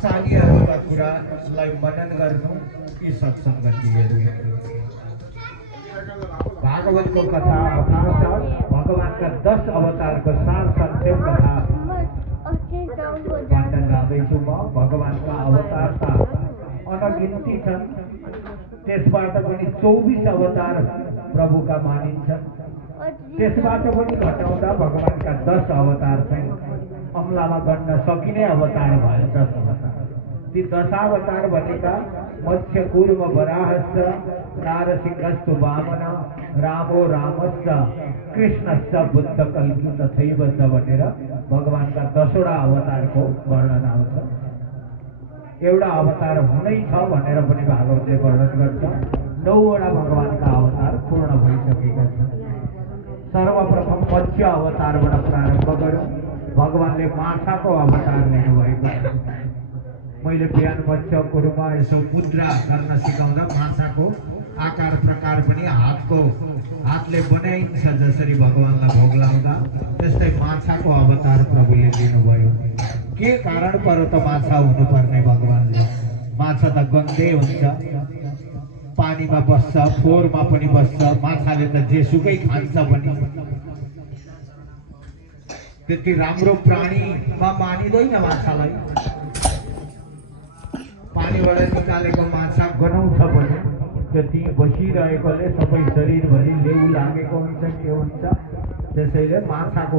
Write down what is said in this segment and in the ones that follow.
आचार्यहरूका कुरालाई मनन गर्नु यी सत्सङ्गतिहरू। भागवतको कथा अर्थात् भगवानका 10 अवतारको सार संक्षेप कथा वर्णन गर्दैछु म। भगवानका अवतार त अनगिन्ती छन्, त्यसबाट पनि 24 अवतार प्रभुका मानिन्छन्। त्यसबाट पनि घटाउँदा भगवानका 10 अवतार चाहिँ अम्लामा गन्न सकिने अवतार भए 10 अवतार। ती 10 अवतार भनेका मत्स्य कूर्म वराहश्च नारसिंहस्तु वामन रामो रामश्च कृष्णश्च बुद्ध कल्की तथैव च भनेर भगवानका 10वटा अवतारको वर्णन आउँछ। एउटा अवतार हुनै छ भनेर पनि भागवतले वर्णन गर्छ। 9वटा भगवानका अवतार पूर्ण भइसकेका छन्। सर्वप्रथम मत्स्य अवतारबाट प्रारम्भ गरौँ। भगवानले माछाको अवतार लिनुभएको छ। मैले बिहान मत्स्य कुरोमा यसो मुद्रा गर्न सिकाउँदा माछाको आकार प्रकार पनि हातले बनाइन्छ। जसरी भगवानलाई भोग लाउँदा त्यस्तै माछाको अवतार प्रभुले लिनुभयो। के कारण पर त माछा हुनुपर्ने भगवानले? माछा त गन्धे हुन्छ, पानीमा बस्छ, फोहोरमा पनि बस्छ। माछाले त जेसुकै खान्छ पनि। त्यति राम्रो प्राणीमा मानिँदैन माछालाई। पानीबाट निकालेको माछा गनाउँछ पनि। त्यति बसिरहेकोले सबै शरीरभरि लेउ लागेको हुन्छ, के हुन्छ। त्यसैले माछाको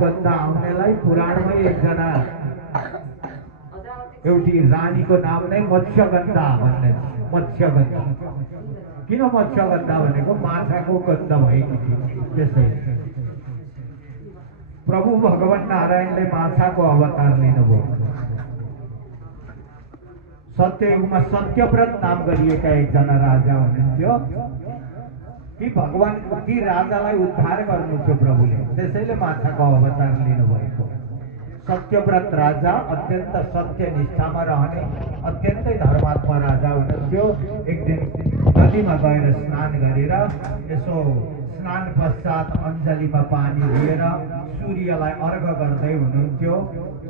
गन्ध आउनेलाई पुराणमै एकजना एउटी रानीको नाम नै मत्स्यगन्धा भन्ने। मत्स्यगन्धा किन मत्स्यगन्धा भनेको? माछाको गन्ध भएकी थिए। त्यसै प्रभु भगवान नारायणले माछाको अवतार लिनुभयो। सत्ययुगमा सत्यव्रत नाम गरिएका एकजना राजा हुनुहुन्थ्यो। ती राजालाई उद्धार गर्नु थियो प्रभुले, त्यसैले माछाको अवतार लिनुभएको। सत्यव्रत राजा अत्यन्त सत्यनिष्ठामा रहने अत्यन्तै धर्मात्मा राजा हुनुहुन्थ्यो। एक दिन नदीमा गएर स्नान गरेर यसो स्नान पश्चात अञ्जलीमा पानी लिएर सूर्यलाई अर्घ गर्दै हुनुहुन्थ्यो।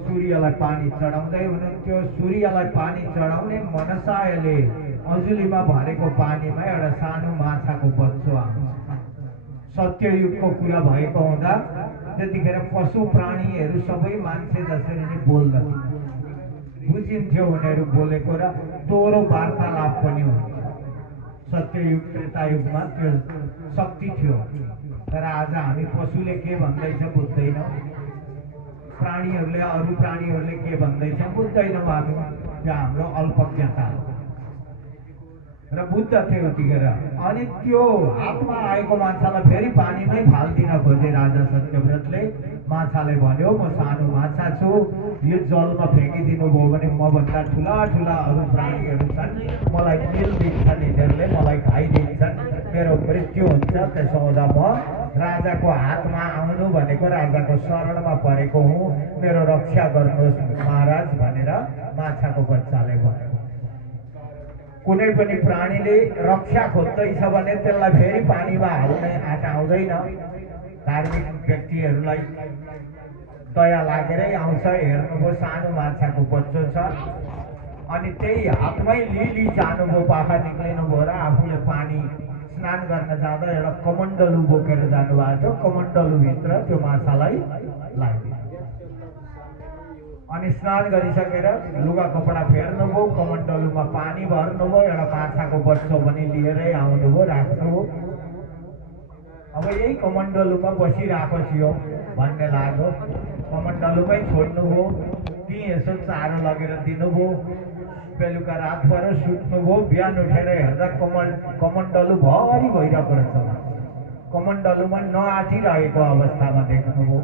सूर्यलाई पानी चढाउँदै हुनुहुन्थ्यो। सूर्यलाई पानी चढाउने मनसायले अञ्जलीमा भरेको पानीमा एउटा सानो माछाको बच्चो आउँछ। सत्ययुगको कुरा भएको हुँदा त्यतिखेर पशु प्राणीहरू सबै मान्छे जसरी नै बोल्दथे। बुझिन्थ्यो उनीहरू बोलेको र दोहोरो वार्तालाप पनि हुन्थ्यो। सत्ययुग त्रेतायुगमा त्यो शक्ति थियो। तर आज हामी पशुले के भन्दैछ बुझ्दैनौँ, प्राणीहरूले अरू प्राणीहरूले के भन्दैछ बुझ्दैनौँ हामी। त्यो हाम्रो अल्पज्ञता र बुद्ध थियो त्यतिखेर। अनि त्यो हातमा आएको माछालाई फेरि पानीमै फाल्दिन खोजे राजा सत्यव्रतले। माछाले भन्यो, म सानो माछा छु, यो जलमा फ्याँकिदिनु भयो भने मभन्दा ठुला ठुला अरू प्राणीहरू छन्, मलाई मिल दिन्छन्, यिनीहरूले मलाई खाइदिन्छन्, मेरो मृत्यु हुन्छ। त्यसो हुँदा म राजाको हातमा आउनु भनेको राजाको शरणमा परेको हुँ, मेरो रक्षा गर्नुहोस् महाराज भनेर माछाको बच्चाले भन्यो। कुनै पनि प्राणीले रक्षा खोज्दैछ भने त्यसलाई फेरि पानीमा हाल्ने आँट आउँदैन। धार्मिक व्यक्तिहरूलाई दया लागेरै आउँछ। हेर्नुभयो सानो माछाको बच्चो छ, अनि त्यही हातमै लिली जानुभयो, पाखा निक्लिनुभयो र आफूले पानी स्नान गर्न जाँदा एउटा कमण्डलु बोकेर जानुभएको थियो। कमण्डलुभित्र त्यो माछालाई लगाइदियो। अनि स्नान गरिसकेर लुगा कपडा फेर्नुभयो, कमण्डलुमा पानी भर्नुभयो, एउटा माछाको बच्चो पनि लिएरै आउनुभयो, राख्नुभयो। अब यही कमण्डलुमा बसिरहेको थियो भन्ने लाग्यो। कमण्डलुमै छोड्नुभयो। ती यसो चारो लगेर दिनुभयो। बेलुका रातभर सुत्नुभयो। बिहान उठेर हेर्दा कमण्डलु भरि भइरहेको रहेछ। कमण्डलुमा नआँटिरहेको अवस्थामा देख्नुभयो।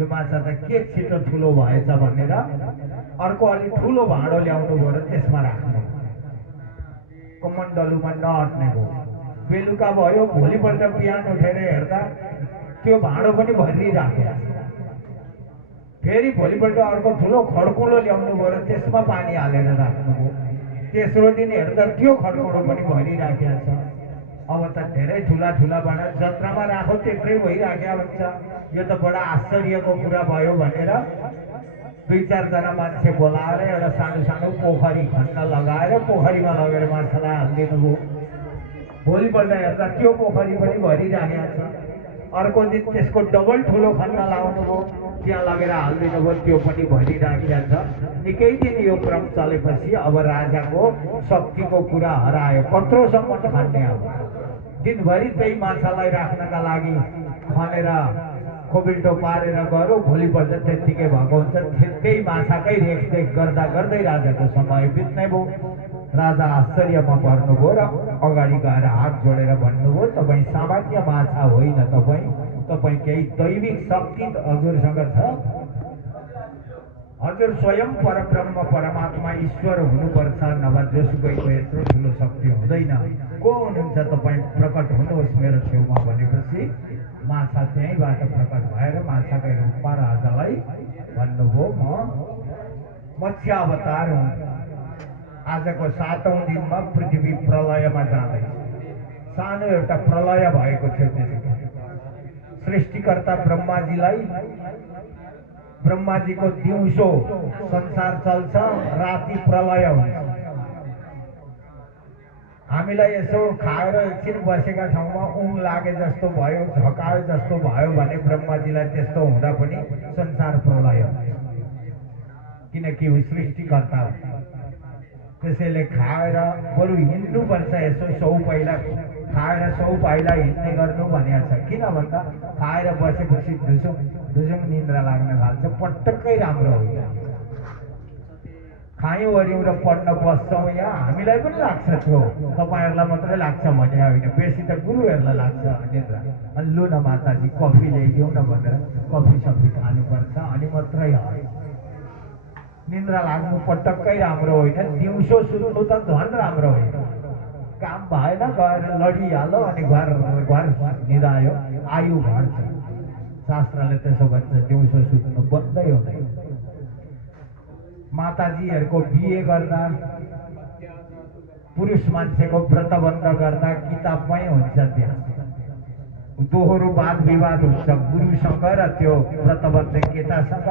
यो माछा त के छिटो ठुलो भएछ भनेर अर्को अलिक ठुलो भाँडो ल्याउनु भयो र त्यसमा राख्नु। कमण्डलुमा नअट्ने भयो। बेलुका भयो, भोलिपल्ट बिहान उठेर हेर्दा त्यो भाँडो पनि भरिराख्यो। फेरि भोलिपल्ट अर्को ठुलो खड्कुलो ल्याउनु भयो र त्यसमा पानी हालेर राख्नुभयो। तेस्रो दिन हेर्दा त्यो खड्कुलो पनि भरिराखेको छ। अब त धेरै ठुला भाँडा जत्रामा राखो त्यत्रै भइराखेको हुन्छ। यो त बडा आश्चर्यको कुरा भयो भनेर दुई चारजना मान्छे बोलाएर एउटा सानो सानो पोखरी खन्न लगाएर पोखरीमा लगेर माछालाई हालिदिनु भयो। भोलिपल्ट हेर्दा त्यो पोखरी पनि भरिरहेको छ। अर्को दिन त्यसको डबल ठुलो खन्न लाउनु भयो, त्यहाँ लगेर हालिदिनु भयो, त्यो पनि भरिराखेको छ। निकै दिन यो क्रम चलेपछि अब राजाको शक्तिको कुरा हरायो। कत्रोसम्म खन्ने, अब दिनभरि त्यही माछालाई राख्नका लागि खनेर खोबिल्टो पारेर गयो। भोलिपल्ट त्यत्तिकै भएको हुन्छ। त्यही माछाकै रेखदेख गर्दा गर्दै राजाको समय बित्ने भयो। राजा आश्चर्यमा पर्नुभयो र अगाडि गएर हात जोडेर भन्नुभयो, तपाईँ सामान्य माछा होइन, तपाईँ केही दैविक शक्ति हजुरसँग छ। हजुर स्वयं परब्रह्म परमात्मा ईश्वर हुनुपर्छ, नभए जोसुकैको यत्रो ठुलो शक्ति हुँदैन। को हुनुहुन्छ तपाईँ, प्रकट हुनुहोस् मेरो छेउमा भनेपछि माछा त्यहीँबाट प्रकट भएर माछाकै रूपमा राजालाई भन्नुभयो, म मत्स्य अवतार हुँ। आजको 7औं दिनमा पृथ्वी प्रलयमा जाँदैछ। सानो एउटा प्रलय भएको थियो त्यतिखेर। सृष्टिकर्ता ब्रह्माजीको दिउँसो संसार चल्छ, राति प्रलय हुन्छ। हामीलाई यसो खाएर एकछिन बसेका ठाउँमा ऊँग लागे जस्तो भयो, झकाए जस्तो भयो भने ब्रह्माजीलाई त्यस्तो हुँदा पनि संसार प्रलय हुन्छ, किनकि ऊ सृष्टिकर्ता हो। त्यसैले खाएर बरु हिँड्नुपर्छ, यसो 100 पाइला खाएर 100 पाइला हिँड्ने गर्नु भनेको छ। किन भन्दा खाएर बसेपछि धुसुङ निन्द्रा लाग्न थाल्छ, पटक्कै राम्रो होइन। खायौँ वर्यौँ र पढ्न बस्छौँ, यहाँ हामीलाई पनि लाग्छ त्यो, तपाईँहरूलाई मात्रै लाग्छ भने होइन, बेसी त गुरुहरूलाई लाग्छ निन्द्रा। अनि लु न माताजी कफी ल्याइदिउँ न भनेर कफी सफी खानुपर्छ, अनि मात्रै हो। निन्द्रा लाग्नु पटक्कै राम्रो होइन। दिउँसो सुत्नु त झन् राम्रो होइन। काम भएन गएर लडिहाल्यो अनि घर निधायो, आयु घट्छ। शास्त्रले त्यसो भन्छ, दिउँसो सुत्नु बन्दै हुँदैन। माताजीहरूको बिहे गर्दा, पुरुष मान्छेको व्रतबन्ध गर्दा किताबमै हुन्छ, त्यहाँ दोहोरो वाद विवाद हुन्छ गुरुसँग र त्यो व्रतबन्ध केटासँग,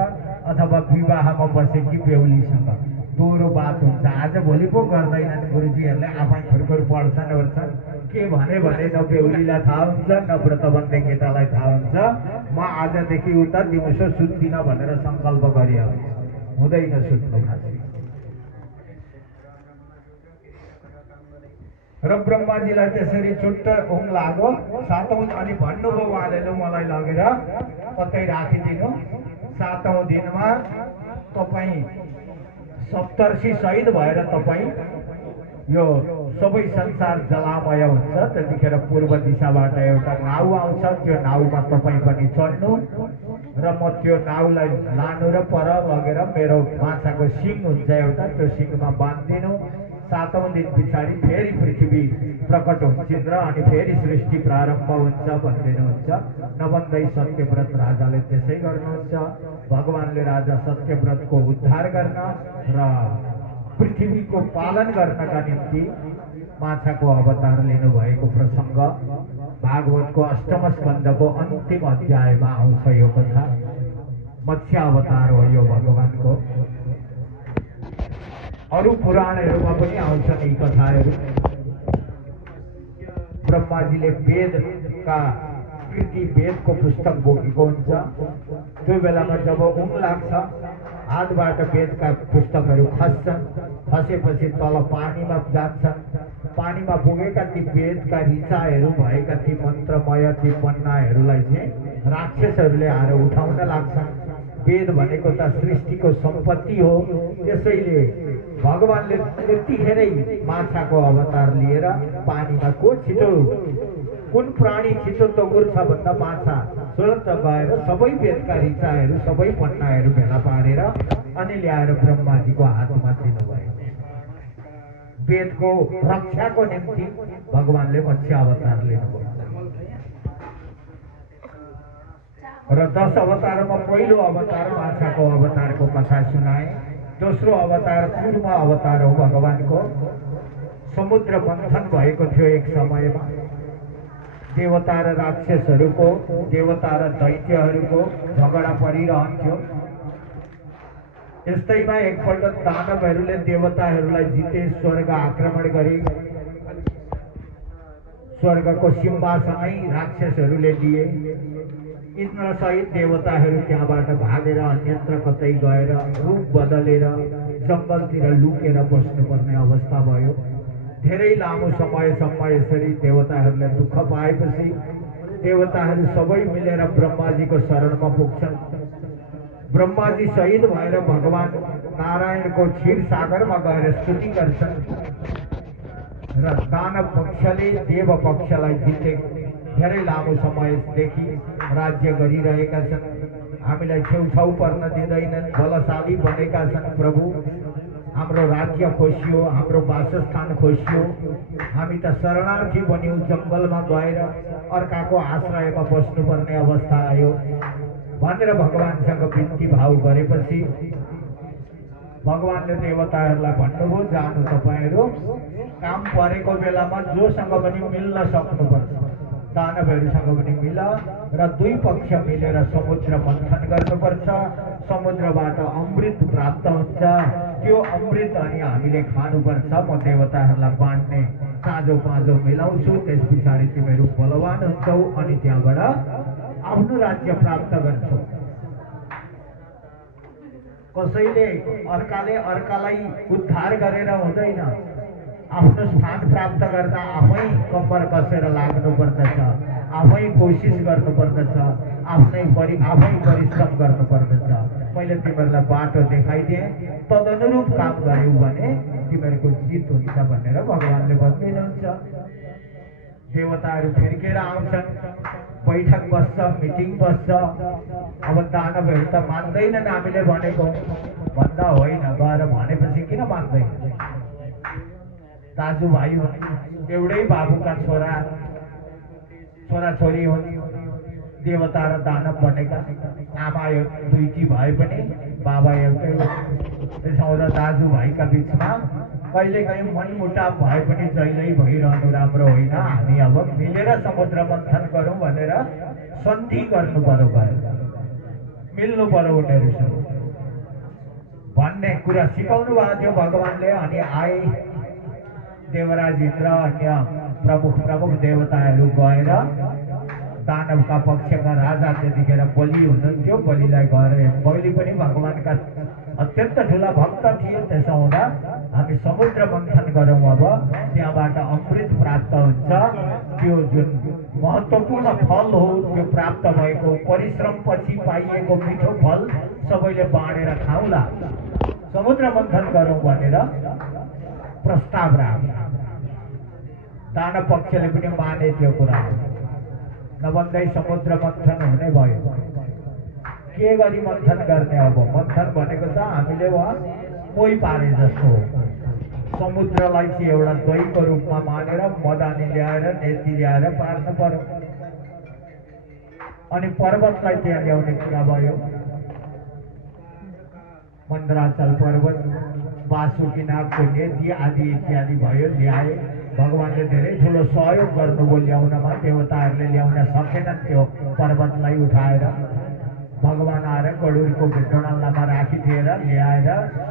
अथवा विवाहमा बसेकी बेहुलीसँग दोहोरो बात हुन्छ। आज भोलि पो गर्दैनन् गुरुजीहरूले, आफै खुर्खुर पढ्छन् ओर्छन्। के भने न बेहुलीलाई थाहा हुन्छ, न व्रतबन्ध केटालाई थाहा हुन्छ। म आजदेखि उता दिउँसो सुत्दिनँ भनेर सङ्कल्प गरिहाल्छु, हुँदैन सुत्नु खासै। र ब्रह्माजीलाई त्यसरी छुट्ट ऊँग लाग्यो। 7औं अनि भन्नुभयो उहाँले, मलाई लगेर कतै राखिदिनु। 7औं दिनमा तपाईँ सप्तर्षि शहीद भएर तपाईँ यो सबै संसार जलामय हुन्छ। त्यतिखेर पूर्व दिशाबाट एउटा नाउ आउँछ, त्यो नाउमा तपाईँ पनि चढ्नु र म त्यो नाउलाई लानु र पर लगेर मेरो माछाको सिङ हुन्छ एउटा, त्यो सिङमा बाँधिदिनु। 7औं दिन पछाडि फेरि पृथ्वी प्रकट हुन्छ र अनि फेरि सृष्टि प्रारम्भ हुन्छ भनिदिनुहुन्छ। नभन्दै सत्यव्रत राजाले त्यसै गर्नुहुन्छ। भगवानले राजा सत्यव्रतको उद्धार गर्न र पृथ्वीको पालन गर्नका निम्ति माछाको अवतार लिनुभएको प्रसङ्ग भागवतको 8औं स्कन्धको अन्तिम अध्यायमा आउँछ। यो कथा मत्स्य अवतार हो यो भगवानको। अरू पुराणहरूमा पनि आउँछन् यी कथाहरू। ब्रह्माजीले वेदका कृति वेदको पुस्तक बोकेको हुन्छ। त्यो बेलामा जब ऊँग लाग्छ, हातबाट वेदका पुस्तकहरू खस्छन्। खसेपछि तल पानीमा जान्छन्। पानीमा पुगेका ती वेदका ऋचाहरू भएका ती मन्त्रमय ती पन्नाहरूलाई चाहिँ राक्षसहरूले आएर उठाउन लाग्छन्। वेद भनेको त सृष्टिको सम्पत्ति हो। त्यसैले भगवानले त्यतिखेरै माछाको अवतार लिएर पानीमा को छिटो, कुन प्राणी छिटो दगुर्छ भन्दा माछा तुरन्त गएर सबै वेदका ऋचाहरू सबै पन्नाहरू भेला पारेर अनि ल्याएर ब्रह्माजीको हातमा दिनुभयो। वेदको रक्षाको निम्ति भगवानले मत्स्य अवतार लिनुभयो। र 10 अवतारमा पहिलो अवतार माछाको अवतारको कथा सुनाए। दोस्रो अवतार कूर्म अवतार हो भगवानको। समुद्र मन्थन भएको थियो एक समयमा। देवता र राक्षसहरूको, देवता र दैत्यहरूको झगडा परिरहन्थ्यो। यस्तैमा एकपल्ट दानवहरूले देवताहरूलाई जिते, स्वर्ग आक्रमण गरे, स्वर्गको सिंहासनै राक्षसहरूले लिए। इन्द्र सहित देवताहरू त्यहाँबाट भागेर अन्यत्र कतै गएर रूप बदलेर जङ्गलतिर लुकेर बस्नुपर्ने अवस्था भयो। धेरै लामो समयसम्म यसरी देवताहरूलाई दुःख पाएपछि देवताहरू सबै मिलेर ब्रह्माजीको शरणमा पुग्छन्। ब्रह्माजी शहीद भएर भगवान नारायणको क्षीर सागरमा गएर स्तुति गर्छन् र दानव पक्षले देव पक्षलाई जिते धेरै लामो समयदेखि राज्य गरिरहेका छन्। हामीलाई छेउछाउ पर्न दिँदैनन्, बलशाली बनेका छन् प्रभु। हाम्रो राज्य खोसियो, हाम्रो वासस्थान खोसियो, हामी त शरणार्थी बन्यौँ, जङ्गलमा गएर अर्काको आश्रयमा बस्नुपर्ने अवस्था आयो भनेर भगवानसँग बिन्ती भाव गरेपछि भगवानले देवताहरूलाई भन्नुभयो, जानु तपाईँहरू, काम परेको बेलामा जोसँग पनि मिल्न सक्नुपर्छ। दानवहरूसँग पनि मिल र दुई पक्ष मिलेर समुद्र मन्थन गर्नुपर्छ। समुद्रबाट अमृत प्राप्त हुन्छ, त्यो अमृत अनि हामीले खानुपर्छ। म देवताहरूलाई बाँड्ने साँझो पाँझो मिलाउँछु, त्यस पछाडि तिमीहरू बलवान हुन्छौ अनि त्यहाँबाट आफ्नो राज्य प्राप्त गर्छौ। कसैले अर्कालाई उद्धार गरेर हुँदैन, आफ्नो स्थान प्राप्त गर्दा आफै कम्मर कसेर लाग्नुपर्दछ, आफै कोसिस गर्नुपर्दछ, आफै परिश्रम गर्नुपर्दछ। मैले तिमीहरूलाई बाटो देखाइदिएँ, तदनुरूप काम गर्यौ भने तिमीहरूको जित हुन्छ भनेर भगवानले भन्दिनुहुन्छ। देवताहरू फिर्केर आउँछन्, बैठक बस्छ, मिटिङ बस्छ। अब दानवहरू त मान्दैनन् हामीले भनेको, भन्दा होइन गएर भनेपछि किन मान्दैन। दाजुभाइ हुन्, एउटै बाबुका छोराछोरी हुन्, देवता र दानव बनेका। आमा दुईटी भए पनि बाबा एउटै हो। त्यसो दाजुभाइका बिचमा कहिलेकाहीँ मनमुटाव भए पनि जहिल्यै भइरहनु राम्रो होइन। हामी अब मिलेर समुद्र मन्थन गरौँ भनेर सन्धि गर्नु पर्यो, मिल्नु पर्यो उनीहरूसँग भन्ने कुरा सिकाउनु भएको थियो भगवानले। अनि आए देवराज इन्द्र, अन्य प्रमुख देवताहरू गएर दानवका पक्षका राजा त्यतिखेर बलि हुनुहुन्थ्यो, बलिलाई गएर बलि पनि भगवानका अत्यन्त ठुला भक्त थिए। त्यसो हुँदा हामी समुद्र मन्थन गरौँ, अब त्यहाँबाट अमृत प्राप्त हुन्छ। त्यो जुन महत्त्वपूर्ण फल हो, त्यो प्राप्त भएको परिश्रम पछि पाइएको मिठो फल सबैले बाँडेर खाउँला, समुद्र मन्थन गरौँ भनेर प्रस्ताव राख्यो। दानव पक्षले पनि माने त्यो कुरा, नभन्दै समुद्र मन्थन हुने भयो। के गरी मन्थन गर्ने? अब मन्थन भनेको त हामीले वहाँ मोही पारे जस्तो हो। समुद्रलाई चाहिँ एउटा दहीको रूपमा मानेर मदानी ल्याएर नेती ल्याएर पार्नु पर्यो। अनि पर्वतलाई त्यहाँ ल्याउने कुरा भयो। मन्द्राचल पर्वत, वासुकीनाथको नेती आदि इत्यादि भयो, ल्याए। भगवानले धेरै ठुलो सहयोग गर्नुभयो ल्याउनमा। देवताहरूले ल्याउन सकेनन् त्यो पर्वतलाई उठाएर। भगवान आएर गरुडको डडल्लामा राखिदिएर ल्याएर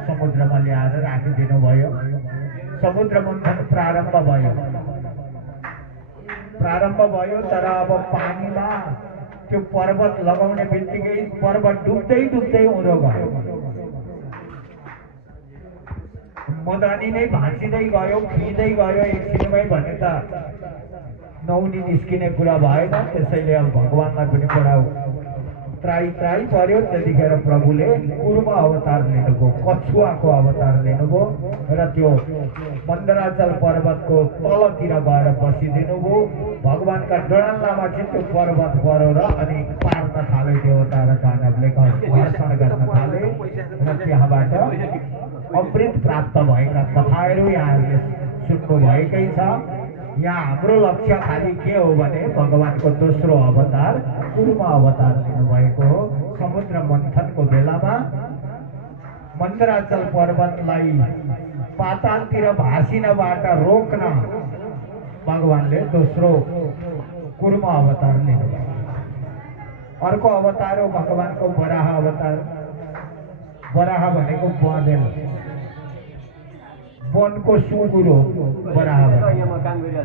समुद्रमा ल्याएर राखिदिनु भयो। समुद्र मन्थन प्रारम्भ भयो। तर अब पानीमा त्यो पर्वत लगाउने बित्तिकै पर्वत डुब्दै डुब्दै उँधो गयो। मदानी नै भाँचिँदै गयो, खिँदै गयो एकछिनमै भने त नौनी निस्किने कुरा भएन। त्यसैले अब भगवानलाई पनि बडा त्राई पर्यो। त्यतिखेर प्रभुले कुर्म अवतार लिनुभयो, कछुवाको अवतार लिनुभयो र त्यो मन्दराचल पर्वतको तलतिर गएर बसिदिनुभयो। भगवानका डडल्लामा चाहिँ त्यो पर्वत पऱ्यो र अनि पार्न थाले देवता र दानवले, घर्षण गर्न थाले र त्यहाँबाट अमृत प्राप्त भएका कथाहरू यहाँहरूले सुन्नुभएकै छ। यहाँ हाम्रो लक्ष्य खालि के हो भने भगवानको दोस्रो अवतार कुर्म अवतार लिनुभएको हो। समुद्र मन्थनको बेलामा मन्दराचल पर्वतलाई पातालतिर भासिनबाट रोक्न भगवानले दोस्रो कुर्म अवतार लिनुभयो। अर्को अवतार हो भगवानको वराह अवतार। बराह भनेको बँदेल वनको सुँगुर हो। बराह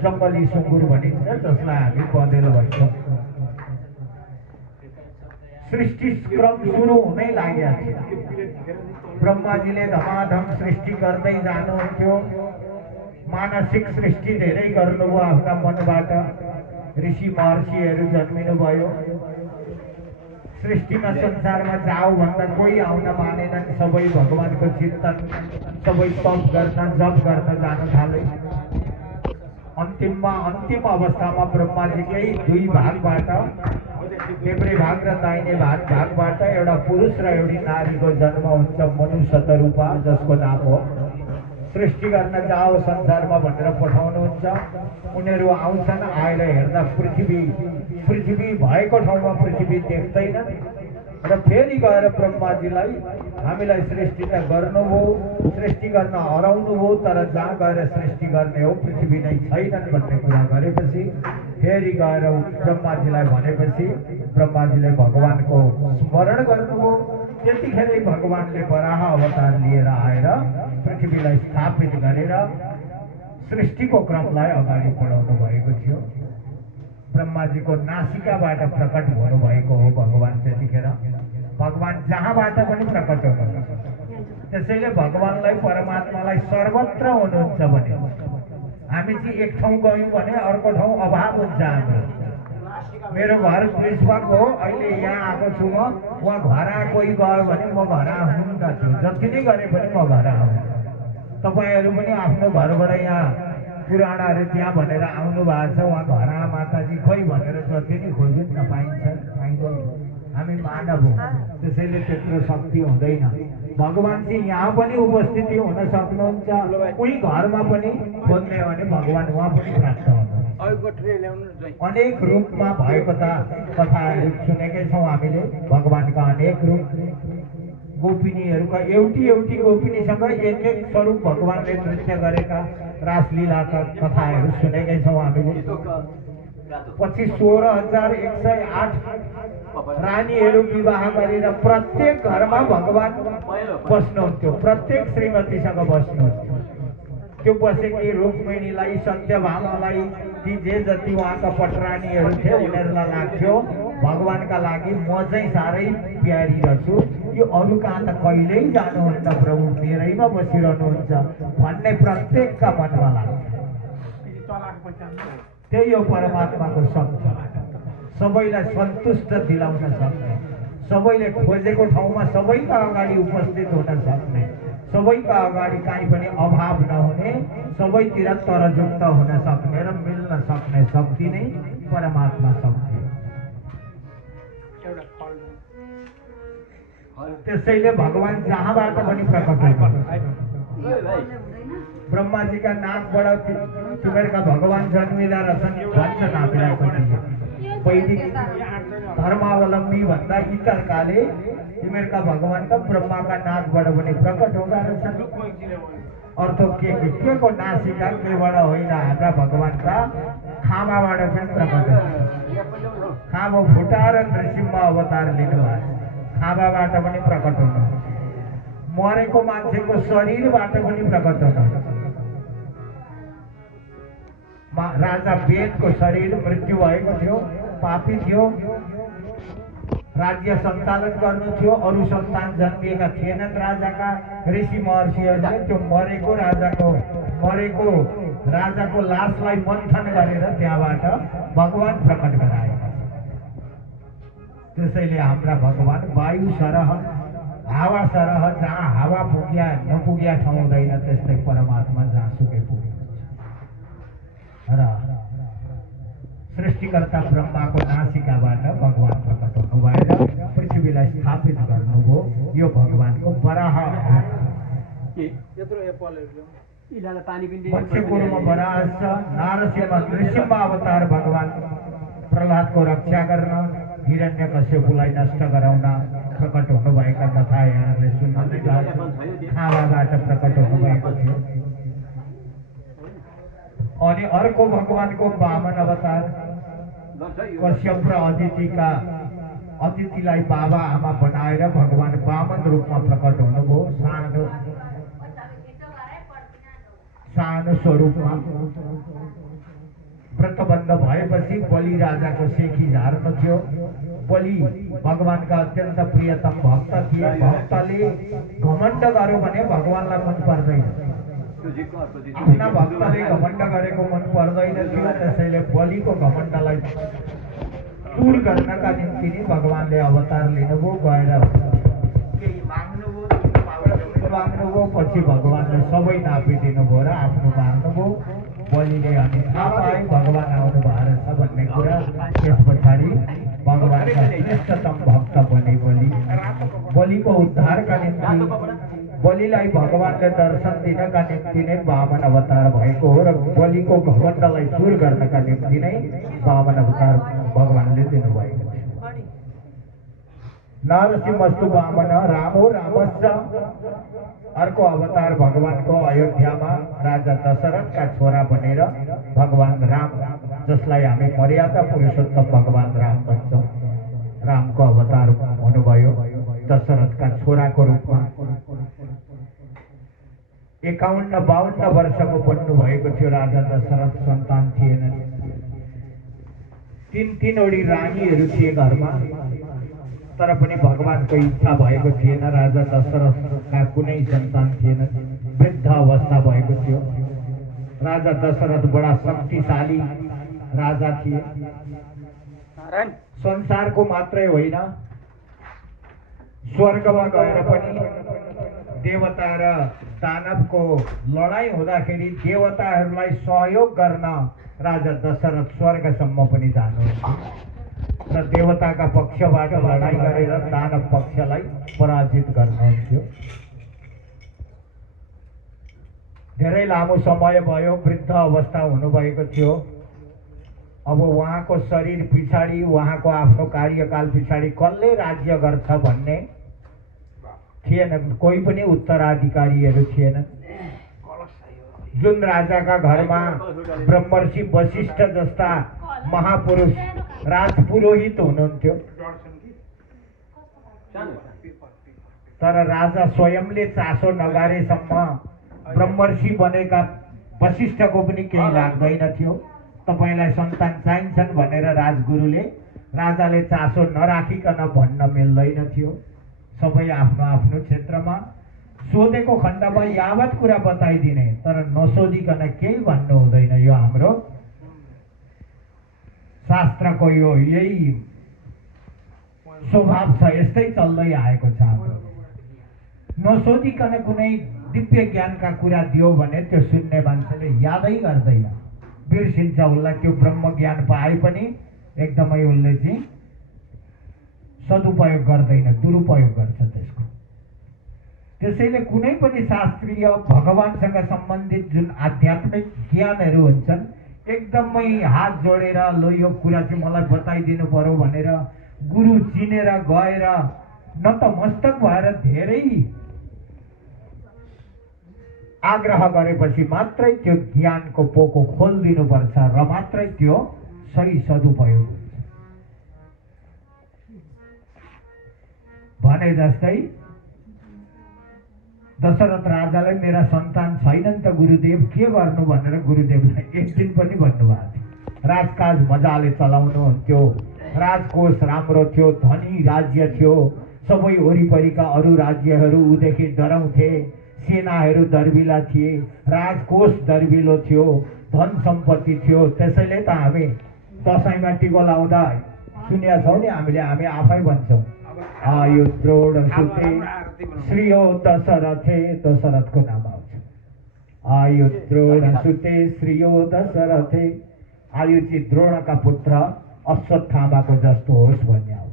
जङ्गली सुँगुर भनिन्छ, जसलाई हामी बँदेल भन्छौँ। सृष्टि क्रम सुरु हुनै लागेको थियो। ब्रह्माजीले धमाधम सृष्टि गर्दै जानुहुन्थ्यो। मानसिक सृष्टि धेरै गर्नुभयो आफ्ना मनबाट। ऋषि महर्षिहरू जन्मिनुभयो। सृष्टिमा संसारमा जाऊ भन्दा कोही आउन मानेनन्। सबै भगवानको चिन्तन, सबै तप गर्न, जप गर्न जान थाले। अन्तिम अवस्थामा ब्रह्माजीकै दुई भागबाट, देब्रे भाग र दाहिने भागबाट एउटा पुरुष र एउटी नारीको जन्म हुन्छ, मनु शतरूपा, जसको नाम हो। सृष्टि गर्न जाओ संसारमा भनेर पठाउनुहुन्छ। उनीहरू आउँछन्। आएर हेर्दा पृथ्वी भएको ठाउँमा पृथ्वी देख्दैनन् र फेरि गएर ब्रह्माजीलाई हामीलाई सृष्टि त गर्नुभयो, सृष्टि गर्न हराउनुभयो, तर जहाँ गएर सृष्टि गर्ने हो पृथ्वी नै छैनन् भन्ने कुरा गरेपछि फेरि गएर ब्रह्माजीलाई भनेपछि ब्रह्माजीले भगवानको स्मरण गर्नुभयो। त्यतिखेरै भगवानले वराह अवतार लिएर आएर पृथ्वीलाई स्थापित गरेर सृष्टिको क्रमलाई अगाडि बढाउनु भएको थियो। ब्रह्माजीको नासिकाबाट प्रकट हुनुभएको हो भगवान। त्यतिखेर भगवान जहाँबाट पनि प्रकट हुनुहुन्छ। त्यसैले भगवानलाई, परमात्मालाई सर्वत्र हुनुहुन्छ भने हामी चाहिँ एक ठाउँ गयौँ भने अर्को ठाउँ अभाव हुन्छ हाम्रो। मेरो घर कृष्णक हो, अहिले यहाँ आएको छु म, उहाँ घर कोही गयो भने म घर आउनु छु। जति नै गरे पनि म घर आउनु। तपाईँहरू पनि आफ्नो घरबाट यहाँ पुराणाहरू त्यहाँ भनेर आउनु भएको छ, उहाँ घर माताजी खोइ भनेर जति नै खोज्नु न पाइँदैन। हामी मानव हौँ, त्यसैले त्यत्रो शक्ति हुँदैन। भगवान चाहिँ यहाँ पनि उपस्थिति हुन सक्नुहुन्छ। उही घरमा पनि खोज्ने हो भने भगवान उहाँ पनि प्राप्त हुन्छ। अनेक रूपमा भएको त कथाहरू सुनेकै छौँ हामीले। भगवानका अनेक रूप, गोपिनीहरूका एउटी गोपिनीसँग एक स्वरूप भगवानले नृत्य गरेका रासलीलाका कथाहरू सुनेकै छौँ हामीले। पछि 16,108 रानीहरू विवाह गरेर प्रत्येक घरमा भगवान बस्नुहुन्थ्यो, प्रत्येक श्रीमतीसँग बस्नुहुन्थ्यो। त्यो बसेकी रुक्मिणीलाई, सत्यभामालाई, ती जे जति उहाँका पटरानीहरू थिए उनीहरूलाई लाग्थ्यो भगवानका लागि म चाहिँ साह्रै प्यारी रहेछु, यो अरू कहाँ त कहिल्यै जानुहुन्न, प्रभु मेरैमा बसिरहनुहुन्छ भन्ने प्रत्येकका मनमा लाग्थ्यो। त्यही हो परमात्माको शक्ति, सबैलाई सन्तुष्ट दिलाउन सक्ने, सबैले खोजेको ठाउँमा सबैका अगाडि उपस्थित हुन सक्ने, सबैका अगाडि काहीँ पनि अभाव नहुने, सबैतिर तरजुक्त हुन सक्ने र मिल्न सक्ने शक्ति नै परमात्मा शक्ति। त्यसैले भगवान जहाँबाट पनि प्रकट हुन्छ। ब्रह्माजीका नाकबाट तिमीहरूका भगवान जन्मिँदा रहेछन् भन्छन् हामीलाई पनि। वैदिक धर्मावलम्बी भन्दा इतरकाले तिमीहरूका भगवान त ब्रह्माका नाकबाट पनि प्रकट हुँदा रहेछन्। अर्थ के को नासिका केबाट होइन, हाम्रा भगवानका खामाबाट पनि प्रकट हुन्छ। खामा फुटाएर नृसिंह अवतार लिनुभयो, खामाबाट पनि प्रकट हुनु। मरेको मान्छेको शरीरबाट पनि प्रकट हुनु। राजा वेदको शरीर मृत्यु भएको थियो, पापी थियो, राज्य सञ्चालन गर्नु थियो, अरू सन्तान जन्मिएका थिएनन् राजाका। ऋषि महर्षिहरूले त्यो मरेको राजाको लासलाई मन्थन गरेर त्यहाँबाट भगवान प्रकट गराएका। त्यसैले हाम्रा भगवान वायु सरह, हावा सरह, जहाँ हावा पुग्या नपुग्या ठाउँ हुँदैन, त्यस्तै परमात्मा जहाँसुकै पुग्नुहुन्छ। र सृष्टिकर्ता ब्रह्माको नासिकाबाट भगवान प्रकट हुनुभएर पृथ्वीलाई स्थापित गर्नुभयो। यो भगवानको वराह मत्स्यकुर्म वराह नृसिंह अवतार भगवान प्रहलादको रक्षा गर्न, हिरण्यकश्यपलाई नष्ट गराउन प्रकट हुनुभएका कथा यहाँले सुन्दै गए। खावाबाट प्रकट हुनुभएको थियो। अनि अर्को भगवानको वामन अवतार कश्यप र अदितिका अतिथिलाई बाबा आमा बनाएर भगवान वामन रूपमा प्रकट हुनुभयो। सानो स्वरूपमा व्रतबन्ध भएपछि बलि राजाको सेखी झार्नु थियो। बलि भगवानका अत्यन्त प्रियतम भक्त थिए। भक्तले घमण्ड गर्यो भने भगवानलाई मन पर्दैन। आफ्ना भक्तले घमण्ड गरेको मन पर्दैन थियो। त्यसैले बलिको घमण्डलाई दूर गर्नका निम्ति नै भगवानले अवतार लिनुभयो। गएर केही माग्नुभयो, पछि भगवानले सबै नापिदिनु भयो र आफ्नो माग्नुभयो। बलिले अनि थाहा पाए भगवान आउनु भएको छ भन्ने कुरा। त्यस पछाडि भगवानका श्रेष्ठतम भक्त बने बलि। बलिको उद्धारका निम्ति बलिलाई भगवानले दर्शन दिनका निम्ति नै वामन अवतार भएको हो र बलिको घमण्डलाई दूर गर्नका निम्ति नै वामन अवतार भगवानले दिनुभएको छ। नरसिंहस्तु वामन रामो रामश्च। अर्को अवतार भगवानको अयोध्यामा राजा दशरथका छोरा बनेर भगवान राम, जसलाई हामी मर्यादा पुरुषोत्तम भगवान राम भन्छौँ, रामको अवतार हुनुभयो दशरथका छोराको रूपमा। 51-52 वर्षको बन्नु भएको थियो राजा दशरथ। सन्तान थिएनन्। 3-3वटी रानीहरू थिए घरमा, तर पनि भगवानको इच्छा भएको थिएन। राजा दशरथका कुनै सन्तान थिएन। वृद्ध अवस्था भएको थियो। राजा दशरथ बडा शक्तिशाली राजा थिए। संसारको मात्रै होइन, स्वर्गमा गएर पनि देवता र दानवको लडाईँ हुँदाखेरि देवताहरूलाई सहयोग गर्न राजा दशरथ स्वर्गसम्म पनि जानुहुन्छ र देवताका पक्षबाट लडाईँ गरेर दानव पक्षलाई पराजित गर्नुहुन्थ्यो। धेरै लामो समय भयो। वृद्ध अवस्था हुनुभएको थियो। अब उहाँको शरीर पछाडि, उहाँको आफ्नो कार्यकाल पछाडि कसले राज्य गर्छ भन्ने थिएन। कोही पनि उत्तराधिकारीहरू थिएनन्। जुन राजाका घरमा ब्रह्मर्षि वशिष्ठ जस्ता महापुरुष राजपुरोहित हुनुहुन्थ्यो, तर राजा स्वयंले चासो नगरेसम्म ब्रह्मर्षि बनेका वशिष्ठको पनि केही लाग्दैन थियो। तपाईलाई सन्तान चाहिन्छन् भनेर राजगुरुले राजाले चासो नराखिकन भन्न मिल्दैन थियो। सबै आफ्नो आफ्नो क्षेत्रमा सोधेको खण्डमा यावत कुरा बताइदिने, तर नसोधिकन केही भन्नु हुँदैन। यो हाम्रो शास्त्रको यही स्वभाव छ। यस्तै चल्दै आएको छ हाम्रो। नसोधिकन कुनै दिव्य ज्ञानका कुरा दियो भने त्यो सुन्ने मान्छेले यादै गर्दैन, बिर्सिन्छ। उसलाई त्यो ब्रह्म ज्ञान पाए पनि एकदमै उसले चाहिँ सदुपयोग गर्दैन, दुरुपयोग गर्छ त्यसको। त्यसैले कुनै पनि शास्त्रीय भगवानसँग सम्बन्धित जुन आध्यात्मिक ज्ञानहरू हुन्छन्, एकदमै हात जोडेर लो यो कुरा चाहिँ मलाई बताइदिनु पर्यो भनेर गुरु चिनेर गएर नतमस्तक भएर धेरै आग्रह गरेपछि मात्रै त्यो ज्ञानको पोको खोलिदिनुपर्छ र मात्रै त्यो सही सदुपयोग हुन्छ। भने जस्तै दशरथ राजाले मेरा सन्तान छैनन् त गुरुदेव के गर्नु भनेर गुरुदेवलाई एक दिन पनि भन्नुभएको थियो। राजकाज मजाले चलाउनुहुन्थ्यो, राजकोष राम्रो थियो, धनी राज्य थियो, सबै वरिपरिका अरू राज्यहरू उदेखि डराउँथे, सेनाहरू दर्बिला थिए, राजकोष दर्बिलो थियो, धन सम्पत्ति थियो। त्यसैले त हामी दसैँमा टिको लाउँदा सुनेका छौँ नि, हामी आफै भन्छौँ आयु द्रोण सुते श्रीयो दशरथे, दशरथको नाम आउँछ। आयु द्रोण सुते श्रीयो दशरथे, आयु चाहिँ द्रोणका पुत्र अश्वत्थामाको जस्तो होस् भन्ने हो।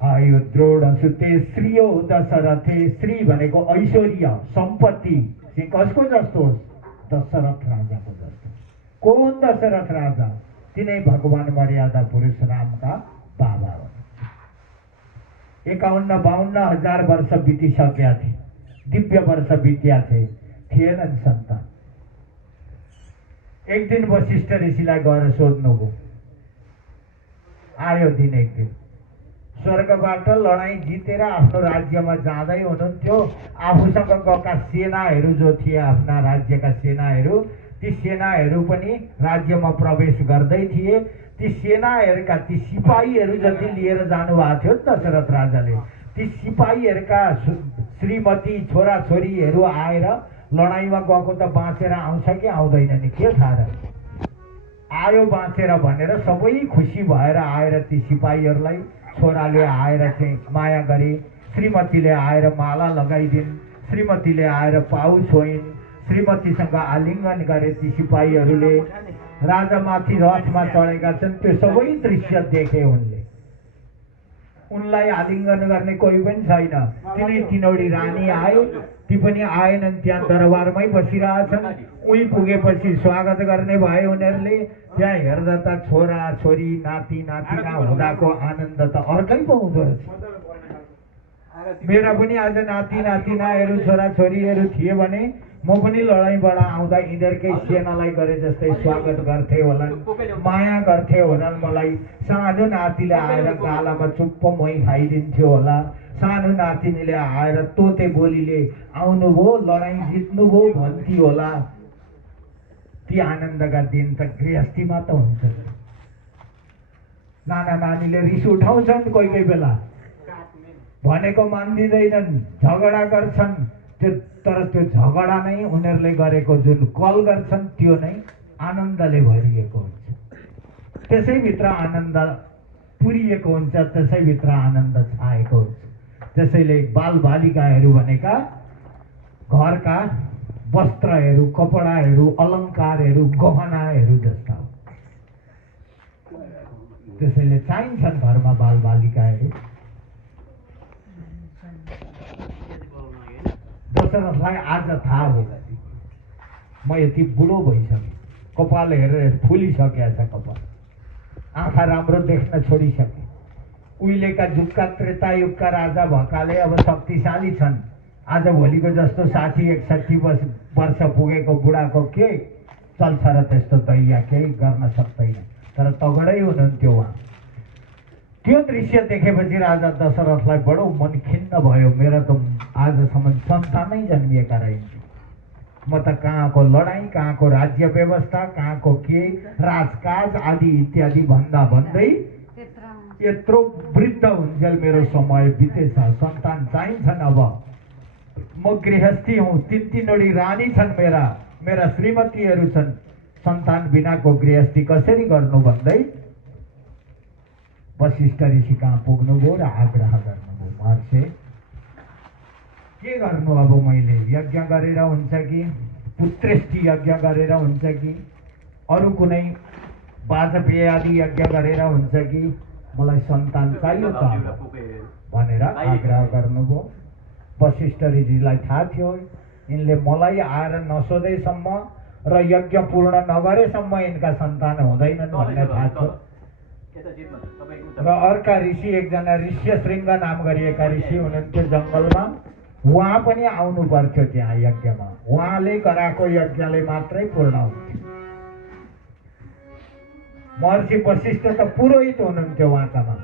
आयु द्रोण सुते श्रीयो दशरथे, श्री भनेको ऐश्वर्य सम्पत्ति चाहिँ कसको जस्तो होस्? दशरथ राजाको जस्तो। कौन दशरथ राजा? तिनै भगवान मर्यादा पुरुष रामका बाबा हो। 51-52 हजार वर्ष बितिसकेका थिए, दिव्य वर्ष बित्या थिएनन् सन्तान। एक दिन वशिष्ठ ऋषिलाई गएर सोध्नुभयो, आयो दिन एक दिन स्वर्गबाट लडाईँ जितेर आफ्नो राज्यमा जाँदै हुनुहुन्थ्यो। आफूसँग गएका सेनाहरू जो थिए, आफ्ना राज्यका सेनाहरू, ती सेनाहरू पनि राज्यमा प्रवेश गर्दै थिए। ती सेनाहरूका ती सिपाहीहरू जति लिएर जानुभएको थियो नि दशरथ राजाले, ती सिपाहीहरूका श्रीमती छोराछोरीहरू आएर लडाईँमा गएको त बाँचेर आउँछ कि आउँदैन नि के थाहा र। आयो बाँचेर भनेर सबै खुसी भएर आएर ती सिपाहीहरूलाई छोराले आएर चाहिँ माया गरे, श्रीमतीले आएर माला लगाइदिन्, श्रीमतीले आएर पाउ छोइन्, श्रीमतीसँग आलिङ्गन गरे ती सिपाहीहरूले। राजामाथि रथमा चढेका छन्, त्यो सबै दृश्य देखे उनले। उनलाई आलिङ्गन गर्ने कोही पनि छैन। तिनवटी रानी आए, ती पनि आएनन्, त्यहाँ दरबारमै बसिरहेछन्। उही पुगेपछि स्वागत गर्ने भए उनीहरूले। त्यहाँ हेर्दा त छोरा छोरी नाति नातिना हुँदाको आनन्द त अर्कै पो हुँदो रहेछ। मेरा पनि आज नाति नातिनाहरू छोराछोरीहरू थिए भने म पनि लडाइँबाट आउँदा यिनीहरूकै सेनालाई गरे जस्तै स्वागत गर्थे होलान्, माया गर्थे होलान्। मलाई सानो नातिले आएर गालामा चुप्प मै खाइदिन्थ्यो होला, सानो नातिनीले आएर तोते बोलीले आउनुभयो लडाइँ जित्नुभयो भन्थी होला। ती आनन्दका दिन त गृहस्थीमा त हुन्छ। नाना नानीले रिस उठाउँछन् कोही कोही बेला, भनेको मान्दिँदैनन्, झगडा गर्छन्। तर त्यो झगडा नै उनीहरूले गरेको जुन कल गर्छन् त्यो नै आनन्दले भरिएको हुन्छ। त्यसैभित्र आनन्द पुरिएको हुन्छ, त्यसैभित्र आनन्द छाएको हुन्छ। त्यसैले बालबालिकाहरू भनेका घरका वस्त्रहरू, कपडाहरू, अलङ्कारहरू, गहनाहरू जस्ता हो। त्यसैले चाहिन्छन् घरमा बालबालिकाहरू। दशरथलाई आज थाहा हो म यति बुढो भइसकेँ, कपाल हेरेर फुलिसकेको छ कपाल, आँखा राम्रो देख्न छोडिसके। उहिलेका जुगका त्रेतायुगका राजा भएकाले अब शक्तिशाली छन्। आज भोलिको जस्तो 60-61 वर्ष पुगेको बुढाको के चल्छ र त्यस्तो दैया केही गर्न सक्दैन। तर तगडै हुनुहुन्थ्यो उहाँ। त्यो दृश्य देखेपछि राजा दशरथलाई बडो मन खिन्न भयो। मेरो त आजसम्म सन्तानै जन्मिएका रहेछ। म त कहाँको लडाइँ, कहाँको राज्य व्यवस्था, कहाँको के राजकाज आदि इत्यादि भन्दा भन्दै यत्रो वृद्ध हुन्जेल मेरो समय बितेछ। सन्तान चाहिन्छन्। अब म गृहस्थी हुँ, तीनवटी रानी छन्, मेरा श्रीमतीहरू छन्। सन्तान बिनाको गृहस्थी कसरी गर्नु भन्दै वशिष्ठ ऋषि कहाँ पुग्नुभयो र आग्रह गर्नुभयो, महर्षि के गर्नु अब मैले? यज्ञ गरेर हुन्छ कि पुत्रेष्टि यज्ञ गरेर हुन्छ कि अरू कुनै वाजपेय आदि यज्ञ गरेर हुन्छ कि मलाई सन्तान चाहियो त भनेर आग्रह गर्नुभयो। वशिष्ठ ऋषिलाई थाहा थियो यिनले मलाई आएर नसोधेसम्म र यज्ञ पूर्ण नगरेसम्म यिनका सन्तान हुँदैनन् भन्ने थाहा थियो। र अर्का ऋषि, एकजना ऋष्यशृङ्ग नाम गरिएका ऋषि हुनुहुन्थ्यो जङ्गलमा, उहाँ पनि आउनु पर्थ्यो त्यहाँ यज्ञमा। उहाँले गराएको यज्ञले मात्रै पूर्ण हुन्थ्यो। महर्षि वशिष्ठ त पुरोहित हुनुहुन्थ्यो उहाँकामा।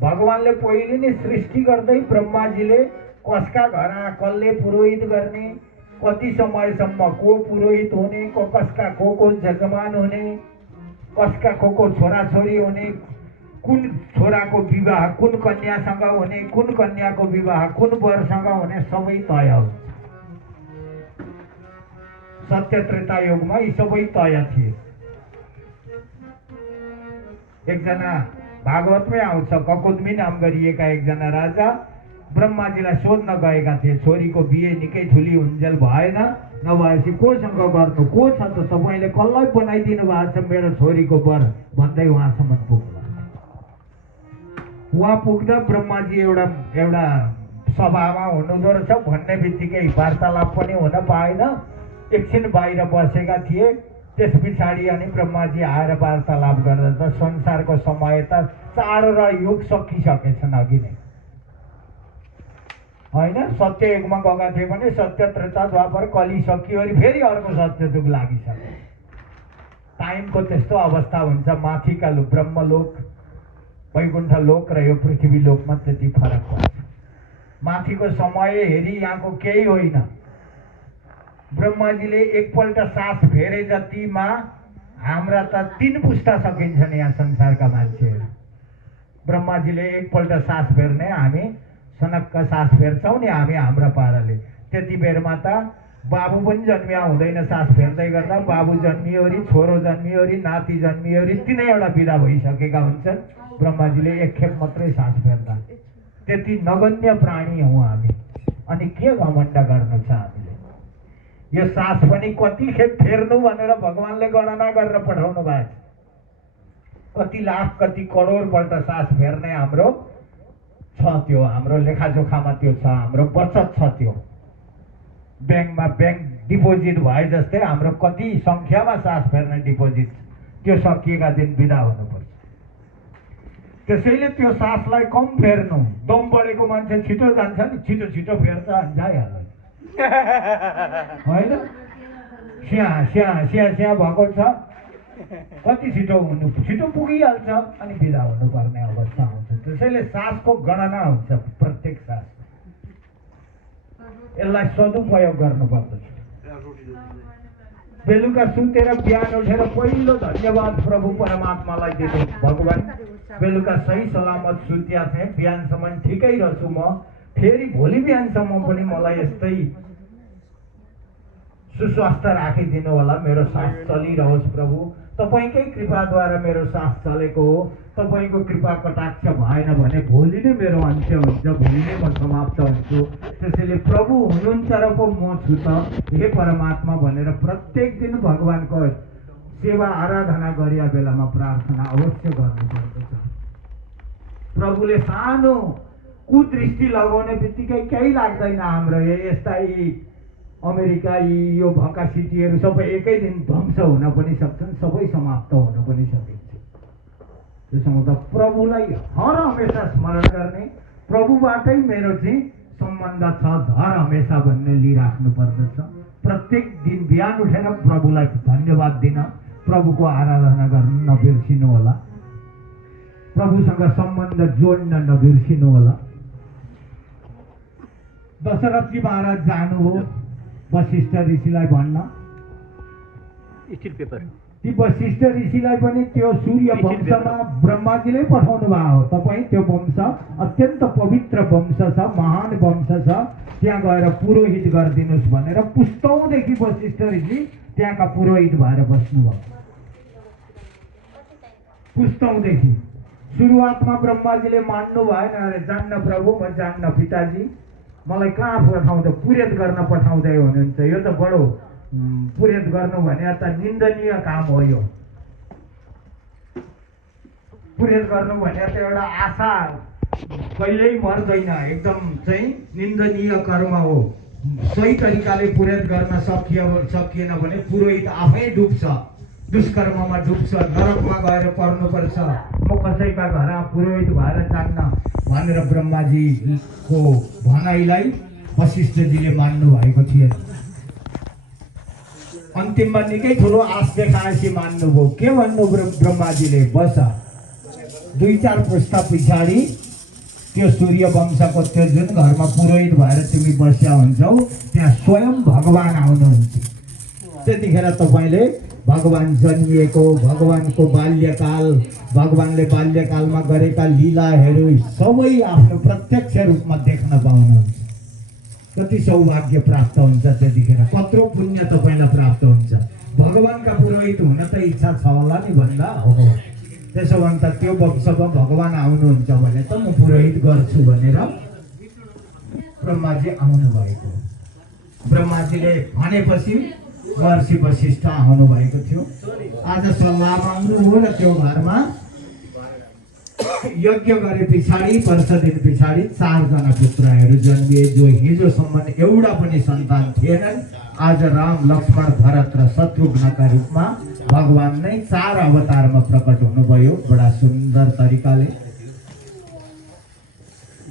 भगवानले पहिले नै सृष्टि गर्दै ब्रह्माजीले कसका घर कसले पुरोहित गर्ने, कति समयसम्म को पुरोहित हुने, कसका को जजमान हुने, कसका को छोराछोरी हुने, कुन छोराको विवाह कुन कन्यासँग हुने, कुन कन्याको विवाह कुन वरसँग हुने, सबै तय हुन्छ। सत्य त्रेता युगमा यी सबै तय थिए। एकजना भागवतमै आउँछ, ककुदमी नाम गरिएका एकजना राजा ब्रह्माजीलाई सोध्न गएका थिए। छोरीको बिहे निकै ठुली हुन्जेल भएन, नभएपछि कोसँग गर्नु, को छ त तपाईँले कसलाई बनाइदिनु भएको छ मेरो छोरीको वर भन्दै उहाँसम्म पुग्नु। उहाँ पुग्दा ब्रह्माजी एउटा सभामा हुनुहुँदो रहेछ भन्ने बित्तिकै वार्तालाप पनि हुन पाएन। एकछिन बाहिर बसेका थिए। त्यस पछाडि अनि ब्रह्माजी आएर वार्तालाप गर्दा त संसारको समय त चाड र युग सकिसकेछन् अघि नै, होइन? सत्य युगमा गएका थिए भने सत्य त्रेता द्वापर कलि सकियो, फेरि अर्को सत्य युग लागिसक्यो। टाइमको त्यस्तो अवस्था हुन्छ, माथिका ब्रह्मलोक वैकुण्ठ लोक र यो पृथ्वी लोकमा त्यति फरक पर्छ। माथिको समय हेरी यहाँको केही होइन। ब्रह्माजीले एकपल्ट सास फेरे जतिमा हाम्रा त 3 पुस्ता सकिन्छन् यहाँ संसारका मान्छेहरू। ब्रह्माजीले एकपल्ट सास फेर्ने, हामी सनक्क सास फेर्छौँ नि हामी हाम्रा पाराले। त्यति बेरमा त बाबु पनि जन्मिया हुँदैन, सास फेर्दै गर्दा बाबु जन्मियोरी, छोरो जन्मियोरी, नाति जन्मियोरी, 3वटा बिदा भइसकेका हुन्छन्। ब्रह्माजीले एकखेप मात्रै सास फेर्दा। त्यति नगण्य प्राणी हौँ हामी। अनि के घमण्ड गर्नु छ हामीले? यो सास पनि कति खेप फेर्नु भनेर भगवानले गणना गरेर पठाउनु भएको छ। कति लाख कति करोडपल्ट सास फेर्ने हाम्रो छ, त्यो हाम्रो लेखाजोखामा त्यो छ, हाम्रो बचत छ। त्यो ब्याङ्कमा ब्याङ्क डिपोजिट भए जस्तै हाम्रो कति सङ्ख्यामा सास फेर्ने डिपोजिट, त्यो सकिएका दिन बिदा हुनुपर्छ। त्यसैले त्यो सासलाई कम फेर्नु। दम बढेको मान्छे छिटो जान्छ नि, छिटो छिटो फेर्छ अनि जाइहाल्छ होइन? स्या भएको छ, कति छिटो हुनु, छिटो पुगिहाल्छ अनि बिदा हुनुपर्ने अवस्था हुन्छ। त्यसैले सासको गणना हुन्छ, प्रत्येक सास। यसलाई सदुपयोग गर्नुपर्दछ। बेलुका सुतेर बिहान उठेर पहिलो धन्यवाद प्रभु परमात्मालाई दिनु। भगवान, बेलुका सही सलामत सुत्या थिएँ, बिहानसम्म ठिकै रहेछु म, फेरि भोलि बिहानसम्म पनि मलाई यस्तै सुस्वास्थ्य राखिदिनु होला, मेरो सास चलिरहोस् प्रभु। तपाईँकै कृपाद्वारा मेरो सास चलेको हो। तपाईँको कृपा कटाक्ष भएन भने भोलि नै मेरो अन्त्य हुन्छ, भोलि नै म समाप्त हुन्छु। त्यसैले प्रभु हुनुहुन्छ र पो म छु त, हे परमात्मा भनेर प्रत्येक दिन भगवानको सेवा आराधना गरिया बेलामा प्रार्थना अवश्य गर्नुपर्दछ। प्रभुले सानो कुदृष्टि लगाउने बित्तिकै केही लाग्दैन हाम्रो। यस्ता यी अमेरिका, यी यो भएका सिटीहरू सबै एकै दिन ध्वंस हुन पनि सक्छन्, सबै समाप्त हुन पनि सकिन्छ। त्यसमा त प्रभुलाई हर हमेसा स्मरण गर्ने, प्रभुबाटै मेरो चाहिँ सम्बन्ध छ हर हमेसा भन्ने लिइराख्नु पर्दछ। प्रत्येक दिन बिहान उठेर प्रभुलाई धन्यवाद दिन, प्रभुको आराधना गर्न नबिर्सिनु होला, प्रभुसँग सम्बन्ध जोड्न नबिर्सिनु होला। दशरथजी महाराज जानुभयो वशिष्ठ ऋषिलाई भन्न। ती वशिष्ठ ऋषिलाई पनि त्यो सूर्य वंशमा ब्रह्माजीले पठाउनु भएको हो। तपाईँ त्यो वंश अत्यन्त पवित्र वंश छ, महान वंश छ, त्यहाँ गएर पुरोहित गरिदिनुहोस् भनेर पुस्तौँदेखि वशिष्ठ ऋषि त्यहाँका पुरोहित भएर बस्नुभयो। पुस्तौँदेखि सुरुवातमा ब्रह्माजीले मान्नु भएन, अरे जान्न प्रभु, म जान्न पिताजी, मलाई कहाँ पठाउँदै, पुरेत गर्न पठाउँदै हुनुहुन्छ, यो त बडो पुरेत गर्नु भने त निन्दनीय काम हो। यो पुरेत गर्नु भने त एउटा आशा कहिल्यै मर्दैन, एकदम चाहिँ निन्दनीय कर्म हो। सही तरिकाले पुरेत गर्न सकिएन भने पुरोहित आफै डुब्छ, दुष्कर्ममा डुब्छ, नरकमा गएर पर्नुपर्छ। म कसैका घर पुरोहित भएर जान्न भनेर ब्रह्माजीको भनाइलाई वशिष्ठजीले मान्नु भएको थिएन। अन्तिममा निकै ठुलो आश देखाएपछि मान्नुभयो। के भन्नु ब्रह्माजीले? बस 2-4 पुस्ता पछाडि त्यो सूर्य वंशको त्यो जुन घरमा पुरोहित भएर तिमी बस्या हुन्छौ त्यहाँ स्वयं भगवान आउनुहुन्छ। त्यतिखेर तपाईँले भगवान जन्मिएको, भगवानको बाल्यकाल, भगवानले बाल्यकालमा गरेका लीलाहरू सबै आफ्नो प्रत्यक्ष रूपमा देख्न पाउनुहुन्छ। कति सौभाग्य प्राप्त हुन्छ त्यतिखेर, कत्रो पुण्य तपाईँलाई प्राप्त हुन्छ। भगवानका पुरोहित हुन त इच्छा छ होला नि भन्दा हो। त्यसो भने त त्यो वंशमा भगवान आउनुहुन्छ भने त म पुरोहित गर्छु भनेर ब्रह्माजी आउनु भएको। ब्रह्माजीले भनेपछि महर्षि वशिष्ठ आउनु भएको थियो। आज सल्लाह माग्नु हो र त्यो घरमा यज्ञ गरे पछाडि वर्ष दिन पछाडि 4 जना पुत्रहरू जन्मिए, जो हिजोसम्म एउटा पनि सन्तान थिएनन्। आज राम, लक्ष्मण, भरत र शत्रुघ्नका रूपमा भगवान नै 4 अवतारमा प्रकट हुनुभयो बडा सुन्दर तरिकाले।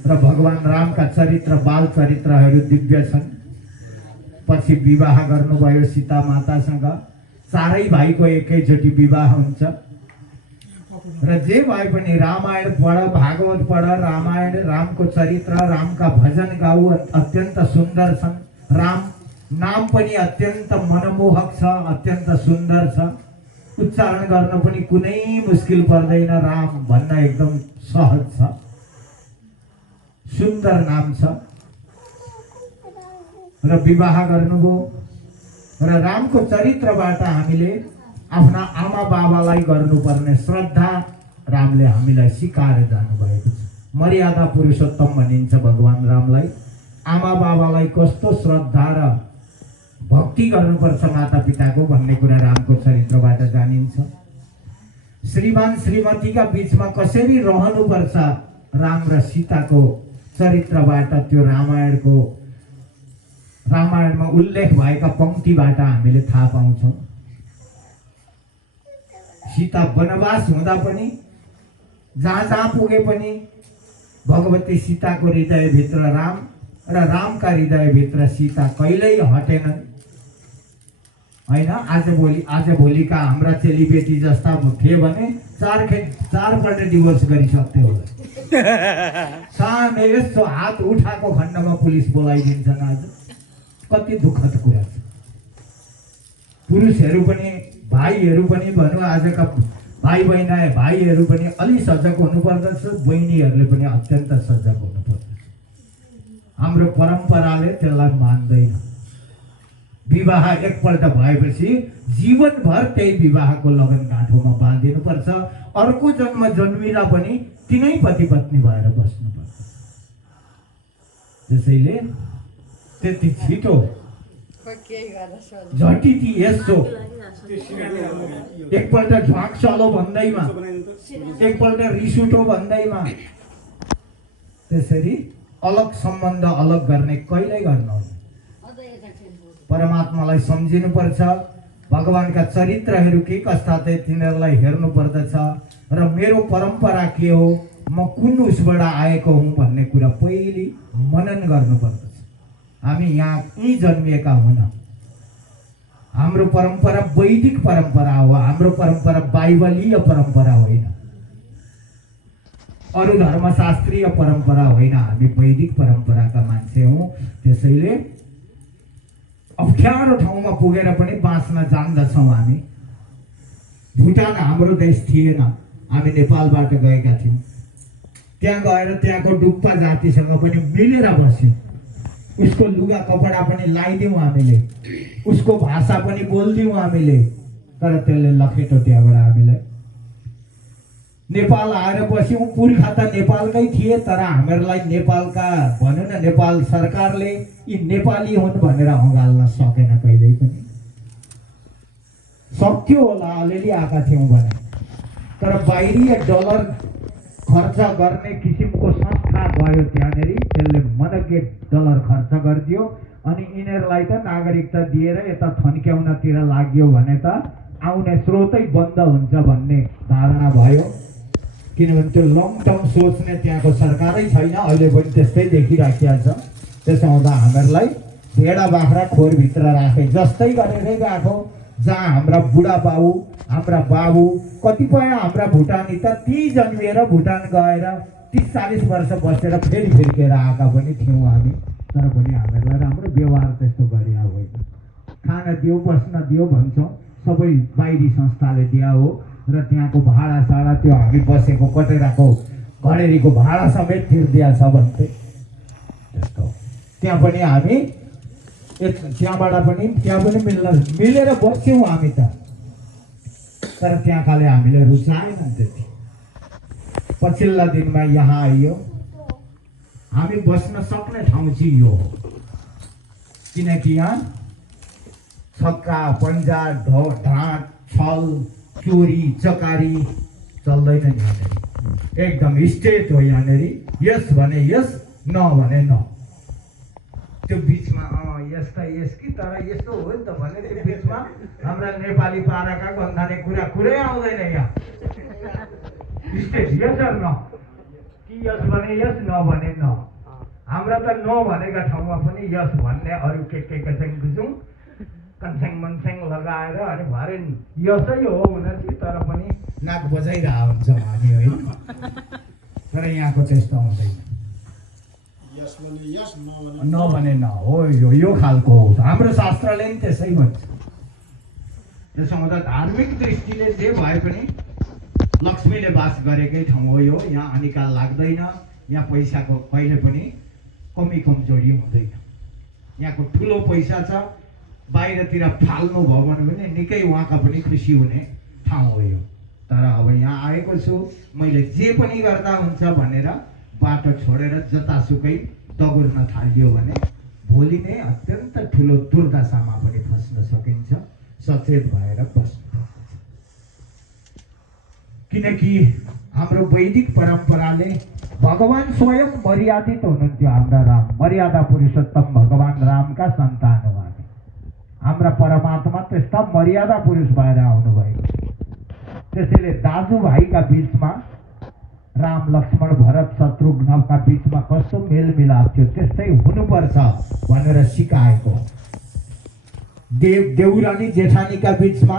र भगवान रामका चरित्र, बाल चरित्रहरू दिव्य छन्। पछि विवाह गर्नुभयो सीता मातासँग। चारै भाइको एकैचोटि विवाह हुन्छ र जे भए पनि रामायण पढ, भागवत पढ, रामायण, रामको चरित्र, रामका भजन गाऊ, अत्यन्त सुन्दर छन्। राम नाम पनि अत्यन्त मनमोहक छ, अत्यन्त सुन्दर छ, उच्चारण गर्न पनि कुनै मुस्किल पर्दैन। राम भन्न एकदम सहज छ, सुन्दर नाम छ र विवाह गर्नुभयो र रामको चरित्रबाट हामीले आफ्ना आमा बाबालाई गर्नुपर्ने श्रद्धा रामले हामीलाई सिकाएर जानुभएको छ। मर्यादा पुरुषोत्तम भनिन्छ भगवान रामलाई। आमा बाबालाई कस्तो श्रद्धा र भक्ति गर्नुपर्छ माता पिताको भन्ने कुरा रामको चरित्रबाट जानिन्छ। श्रीमान श्रीमतीका बीचमा कसरी रहनुपर्छ राम र सीताको चरित्रबाट त्यो रामायणमा उल्लेख भएका पंक्तिबाट हामीले थाहा पाउँछौँ। सीता वनवास हुँदा पनि जहाँ जहाँ पुगे पनि भगवती सीताको हृदयभित्र राम र रामका हृदयभित्र सीता कहिल्यै हटेनन् हैन। आज भोलिका हाम्रा चेलीबेटी जस्ता थिए भने चारपल्ट डिभोर्स गरिसक्थे होला। सानो यस्तो हात उठाएको खण्डमा पुलिस बोलाइदिन्छन्। आज कति दुःखद कुरा छ। पुरुषहरू पनि भाइहरू पनि भनौँ, आजका भाइहरू पनि अलि सजग हुनुपर्दछ, बहिनीहरूले पनि अत्यन्त सजग हुनुपर्दछ। हाम्रो परम्पराले त्यसलाई मान्दैन। विवाह एकपल्ट भएपछि जीवनभर त्यही विवाहको लगन गाँठोमा बाँधिनुपर्छ। अर्को जन्म जन्मिँदा पनि तिनै पति पत्नी भएर बस्नुपर्छ। त्यसैले त्यति छिटो झटिति यस्तो एकपल्ट झ्वाक चलो भन्दैमा, एकपल्ट रिस उठो भन्दैमा त्यसरी अलग सम्बन्ध अलग गर्ने कहिल्यै गर्नुहुन्न। परमात्मालाई सम्झिनुपर्छ। भगवानका चरित्रहरू के कस्ता थिए तिनीहरूलाई हेर्नु पर्दछ र मेरो परम्परा के हो, म कुन उसबाट आएको हुँ भन्ने कुरा पहिले मनन गर्नुपर्दछ। हामी यहाँ जन्मिएका हुन। हाम्रो परम्परा वैदिक परम्परा हो। हाम्रो परम्परा बाइबलीय परम्परा होइन, अरू धर्मशास्त्रीय परम्परा होइन। हामी वैदिक परम्पराका मान्छे हौँ। त्यसैले अप्ठ्यारो ठाउँमा पुगेर पनि बाँच्न जान्दछौँ हामी। भुटान हाम्रो देश थिएन, हामी नेपालबाट गएका थियौँ। त्यहाँ गएर त्यहाँको डुक्पा जातिसँग पनि मिलेर बस्यौँ। उसको लुगा कपडा पनि लाइदिउँ हामीले, उसको भाषा पनि बोल्दिउँ हामीले। तर त्यसले लखेटो त्यहाँबाट हामीलाई। नेपाल आएर बस्यौँ, पुर्खा त नेपालकै थिए, तर हामीहरूलाई नेपालका भनौँ न नेपाल सरकारले यी नेपाली हुन् भनेर हँगाल्न सकेन कहिल्यै पनि। सक्यो होला, अलिअलि आएका थियौँ भने, तर बाहिरी डलर खर्च गर्ने किसिमको संस्था गयो त्यहाँनिर। त्यसले मनके डलर खर्च गरिदियो अनि यिनीहरूलाई त नागरिकता दिएर यता थन्क्याउनतिर लाग्यो भने त आउने स्रोतै बन्द हुन्छ भन्ने धारणा भयो। किनभने त्यो लङ टर्म सोच्ने त्यहाँको सरकारै छैन। अहिले पनि त्यस्तै देखिराखेको छ। त्यसो हुँदा हामीहरूलाई भेडा बाख्रा खोरभित्र राखे जस्तै गरेरै गएको। जहाँ हाम्रा बुढाबाउ, हाम्रा बाबु, कतिपय हाम्रा भुटानी त ती जन्मिएर भुटान गएर 30-40 वर्ष बसेर फेरि फिर्केर आएका पनि थियौँ हामी। तर पनि हामीहरूलाई राम्रो व्यवहार त्यस्तो गरिया होइन। खान दियो, बस्न दियो भन्छौँ, सबै बाहिरी संस्थाले दिया हो र त्यहाँको भाडा साडा त्यो हामी बसेको कटेराको घडेरीको भाडा समेत तिर्दिया छ भन्थे। त्यस्तो त्यहाँ पनि हामी त्यहाँ पनि मिलेर बस्यौँ हामी त। तर त्यहाँकाले हामीले रुचाएन त्यति। पछिल्ला दिनमा यहाँ आइयो। हामी बस्न सक्ने ठाउँ चाहिँ यो हो, किनकि यहाँ छक्का पन्जा ढाँट छल चोरी चकारी चल्दैन। यहाँनिर एकदम स्टेट हो। यहाँनिर यस भने यस, न भने न। त्यो बिचमा यस त यस कि तर यस्तो हो नि त भने त्यो बिचमा हाम्रा नेपाली पाराका गन्धाने कुरै आउँदैन। यहाँ स्टेट यस र न, कि यस भने यस, न भने न। हाम्रा त न भनेका ठाउँमा पनि यस भन्ने अरू के चाहिँ बुझौँ। कन्स्याङ मन्स्याङ लगाएर अनि भरे यसै हो हुन चाहिँ तर पनि नाक बजाइरहेको हुन्छ हामी होइन। तर यहाँको त्यस्तो हुँदैन, नभने न हो, यो खालको हो। हाम्रो शास्त्रले नि त्यसै भन्छ। त्यसो हुँदा धार्मिक दृष्टिले जे भए पनि लक्ष्मीले बास गरेकै ठाउँ हो यो। यहाँ अनिकाल लाग्दैन, यहाँ पैसाको कहिले पनि कमी कमजोरी हुँदैन। यहाँको ठुलो पैसा छ, बाहिरतिर फाल्नु भयो भने पनि निकै उहाँका पनि खुसी हुने ठाउँ हो यो। तर अब यहाँ आएको छु, मैले जे पनि गर्दा हुन्छ भनेर बाटो छोडेर जतासुकै दगुर्न थालियो भने भोलि नै अत्यन्त ठुलो दुर्दशामा पनि फस्न सकिन्छ। सचेत भएर बस्नु, किनकि हाम्रो वैदिक परम्पराले भगवान स्वयं मर्यादित हुनुहुन्थ्यो। हाम्रा राम मर्यादा पुरुषोत्तम भगवान रामका सन्तान हो हामी। हाम्रा परमात्मा त्यस्ता मर्यादा पुरुष भएर आउनुभएको। त्यसैले दाजुभाइका बिचमा राम लक्ष्मण भरत शत्रुघ्नका बिचमा कस्तो मेलमिलाप थियो त्यस्तै हुनुपर्छ भनेर सिकाएको। देउरानी जेठानीका बिचमा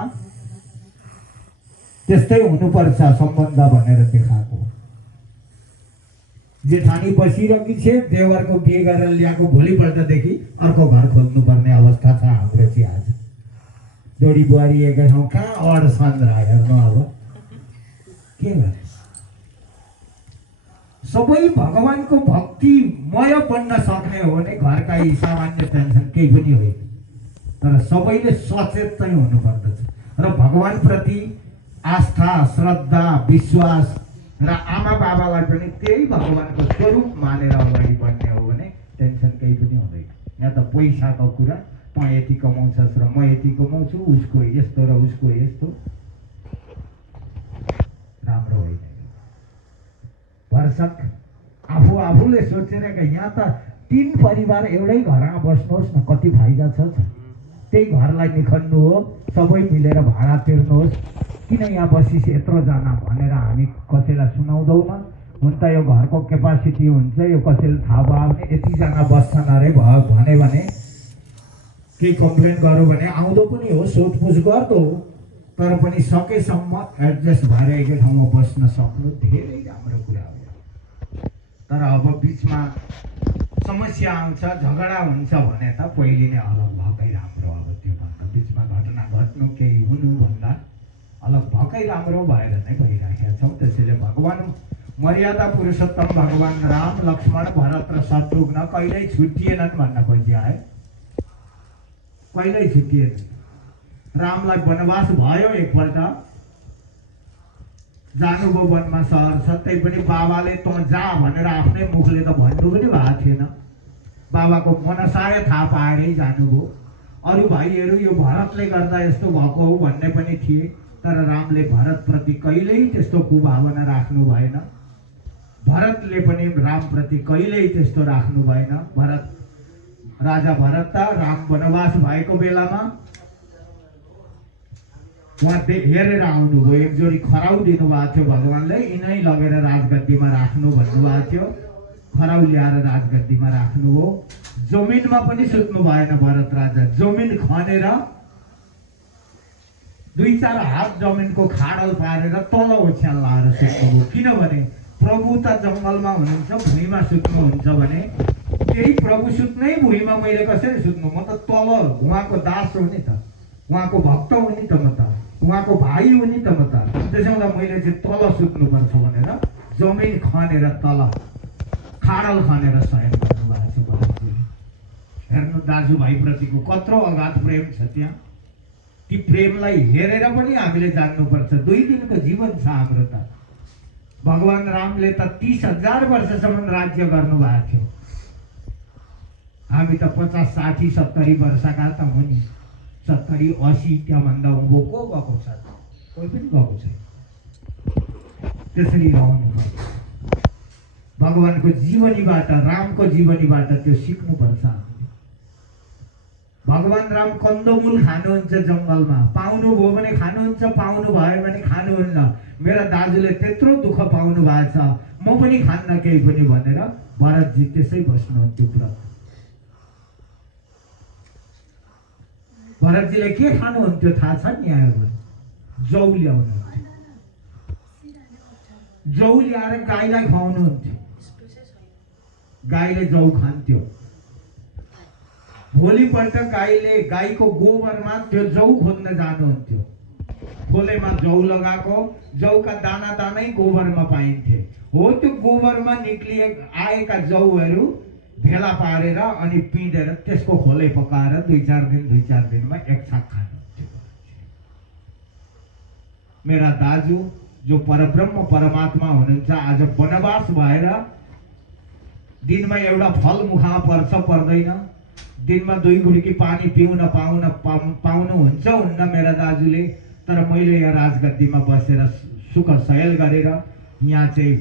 त्यस्तै हुनुपर्छ सम्बन्ध भनेर देखाएको। जेठानी बसिरहेकी छे, देवरको बिहे गरेर ल्याएको, भोलिपल्टदेखि अर्को घर खोज्नुपर्ने अवस्था छ हाम्रो चाहिँ आज। जोडी बुहारी एकै ठाउँ कहाँ अडसन र हेर्नु अब के गर्ने। सबै भगवानको भक्तिमय बन्न सक्ने हो भने घरका यी सामान्य टेन्सन केही पनि होइन। तर सबैले सचेत चाहिँ हुनुपर्दछ र भगवान प्रति आस्था, श्रद्धा, विश्वास र आमा बाबालाई पनि त्यही भगवानको स्वरूप मानेर अगाडि बढ्ने हो भने टेन्सन केही पनि हुँदैन। यहाँ त पैसाको कुरा, तँ यति कमाउँछस् र म यति कमाउँछु, उसको यस्तो र उसको यस्तो, राम्रो होइन। भरसक आफूले सोचेर यहाँ त 3 परिवार एउटै घरमा बस्नुहोस् न, कति फाइदा छ। त्यही घरलाई निखन्नु हो, सबै मिलेर भाडा तिर्नुहोस्, किन यहाँ बसिस यत्रोजना भनेर हामी कसैलाई सुनाउँदैनौँ। हुन त यो घरको क्यापासिटी हुन्छ, यो कसैले थाहा भयो भने यतिजना बस्छन् अरे भयो भने केही कम्प्लेन गऱ्यो भने आउँदो पनि हो, सोधपुछ गर्दो, तर पनि सकेसम्म एडजस्ट भएर एकै ठाउँमा बस्न सक्नु धेरै राम्रो कुरा हो। तर अब बिचमा समस्या आउँछ, झगडा हुन्छ भने त पहिले नै अलग भएकै राम्रो। अब त्योभन्दा बिचमा घटना घट्नु, केही हुनुभन्दा अलग भएकै राम्रो भएर नै भइराखेका छौँ। त्यसैले भगवान मर्यादा पुरुषोत्तम भगवान राम लक्ष्मण भरत र शत्रुघ्न कहिल्यै छुट्टिएनन् भन्न खोजिआए, कहिल्यै छुट्टिएन। रामलाई वनवास भयो, एकपल्ट जानुभयो वनमा सहर छ, त्यही पनि बाबाले तँ जा भनेर आफ्नै मुखले त भन्नु पनि भएको थिएन। बाबाको मनसाय थाहा पाएरै जानुभयो। अरू भाइहरू यो भरतले गर्दा यस्तो भएको हो भन्ने पनि थिए, तर रामले भरतप्रति कहिल्यै त्यस्तो कुभावना राख्नु भएन। भरतले पनि रामप्रति कहिल्यै त्यस्तो राख्नु भएन। राजा भरत त राम वनवास भएको बेलामा उहाँ हेरेर आउनुभयो। एक जोडी खराउ दिनुभएको थियो भगवानले, यिनै लगेर राजगद्दीमा राख्नु भन्नुभएको थियो। खराउ ल्याएर राजगद्दीमा राख्नुभयो। जमिनमा पनि सुत्नु भएन भरत राजा, जमिन खनेर 2-4 हात जमिनको खाडल पारेर तल ओछ्यान लाएर सुत्नुभयो। किनभने प्रभु त जङ्गलमा हुनुहुन्छ, भुइँमा सुत्नुहुन्छ भने त्यही प्रभु सुत्नै भुइँमा मैले कसरी सुत्नु, म त तल उहाँको दास हो नि त, उहाँको भक्त हो नि त, म त उहाँको भाइ हो नि त म त। त्यसो हुँदा मैले चाहिँ तल सुत्नुपर्छ भनेर जमिन खनेर तल खाडल खनेर शयन गर्नुभएको छ भरतजीले। हेर्नु दाजुभाइप्रतिको कत्रो अगाध प्रेम छ त्यहाँ। ती प्रेमलाई हेरेर पनि हामीले जान्नुपर्छ। 2 दिनको जीवन छ हाम्रो त। भगवान रामले त 30,000 वर्षसम्म राज्य गर्नुभएको थियो। हामी त 50, 60, 70 वर्षका त हो नि। 70, 80 त्यहाँभन्दा उँभो को गएको छ? कोही पनि गएको छैन। त्यसरी रहनुपर्छ। भगवानको जीवनीबाट, रामको जीवनीबाट त्यो सिक्नुपर्छ हामीले। भगवान राम कन्दमूल खानुहुन्छ जङ्गलमा, पाउनुभयो भने खानुहुन्छ, पाउनु भयो भने खानुहुन्न। मेरा दाजुले त्यत्रो दुःख पाउनु भएको छ, म पनि खान्न केही पनि भनेर भरतजी त्यसै बस्नुहुन्थ्यो व्रत। भरतजीले के खानुहुन्थ्यो थाहा छ नि यहाँहरूलाई? जौ ल्याउनुहुन्थ्यो, जौ ल्याएर गाईलाई खुवाउनुहुन्थ्यो, गाईले जौ खान्थ्यो। भोलिपल्ट गाईको गोबरमा त्यो जौ खोज्न जानुहुन्थ्यो। खोलेमा जौ लगाएको, जौका दाना दानै गोबरमा पाइन्थे। हो त्यो गोबरमा आएका जौहरू भेला पारेर अनि पिँधेर त्यसको खोले पकाएर 2-4 दिनमा एक छाक खानुहुन्थ्यो। मेरा दाजु जो परब्रह्म परमात्मा हुनुहुन्छ, आज वनवास भएर दिनमा एउटा फल मुखमा पर्छ पर्दैन, दिनमा 2 गुडकी पानी पिउन पाउनुहुन्छ हुन्न मेरा दाजुले। तर मैले यहाँ राजगद्दीमा बसेर सुख सयल गरेर यहाँ चाहिँ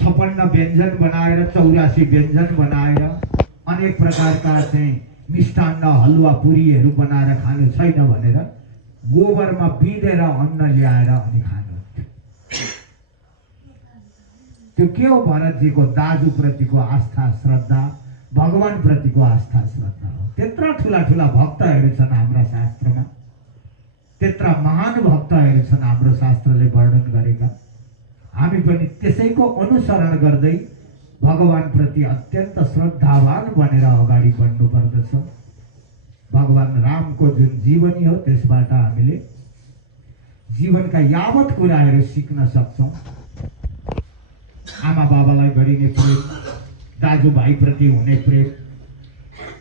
56 व्यञ्जन बनाएर 84 व्यञ्जन बनाएर अनेक प्रकारका चाहिँ मिष्टान्न हलुवा पुरीहरू बनाएर खानु छैन भनेर गोबरमा पिँधेर अन्न ल्याएर अनि खानुहुन्थ्यो। त्यो के हो? भरतजीको दाजुप्रतिको आस्था श्रद्धा, भगवान प्रतिको आस्था श्रद्धा हो। त्यत्रा ठुला ठुला भक्तहरू छन् हाम्रा शास्त्रमा, त्यत्रा महान भक्तहरू छन् हाम्रो शास्त्रले वर्णन गरेका। हामी पनि त्यसैको अनुसरण गर्दै भगवान प्रति अत्यन्त श्रद्धावान बनेर अगाडि बढ्नु पर्दछ। भगवान रामको जुन जीवनी हो त्यसबाट हामीले जीवनका यावत कुराहरू सिक्न सक्छौँ। आमा बाबालाई गरिने प्रेम, दाजुभाइ प्रति हुने प्रेम,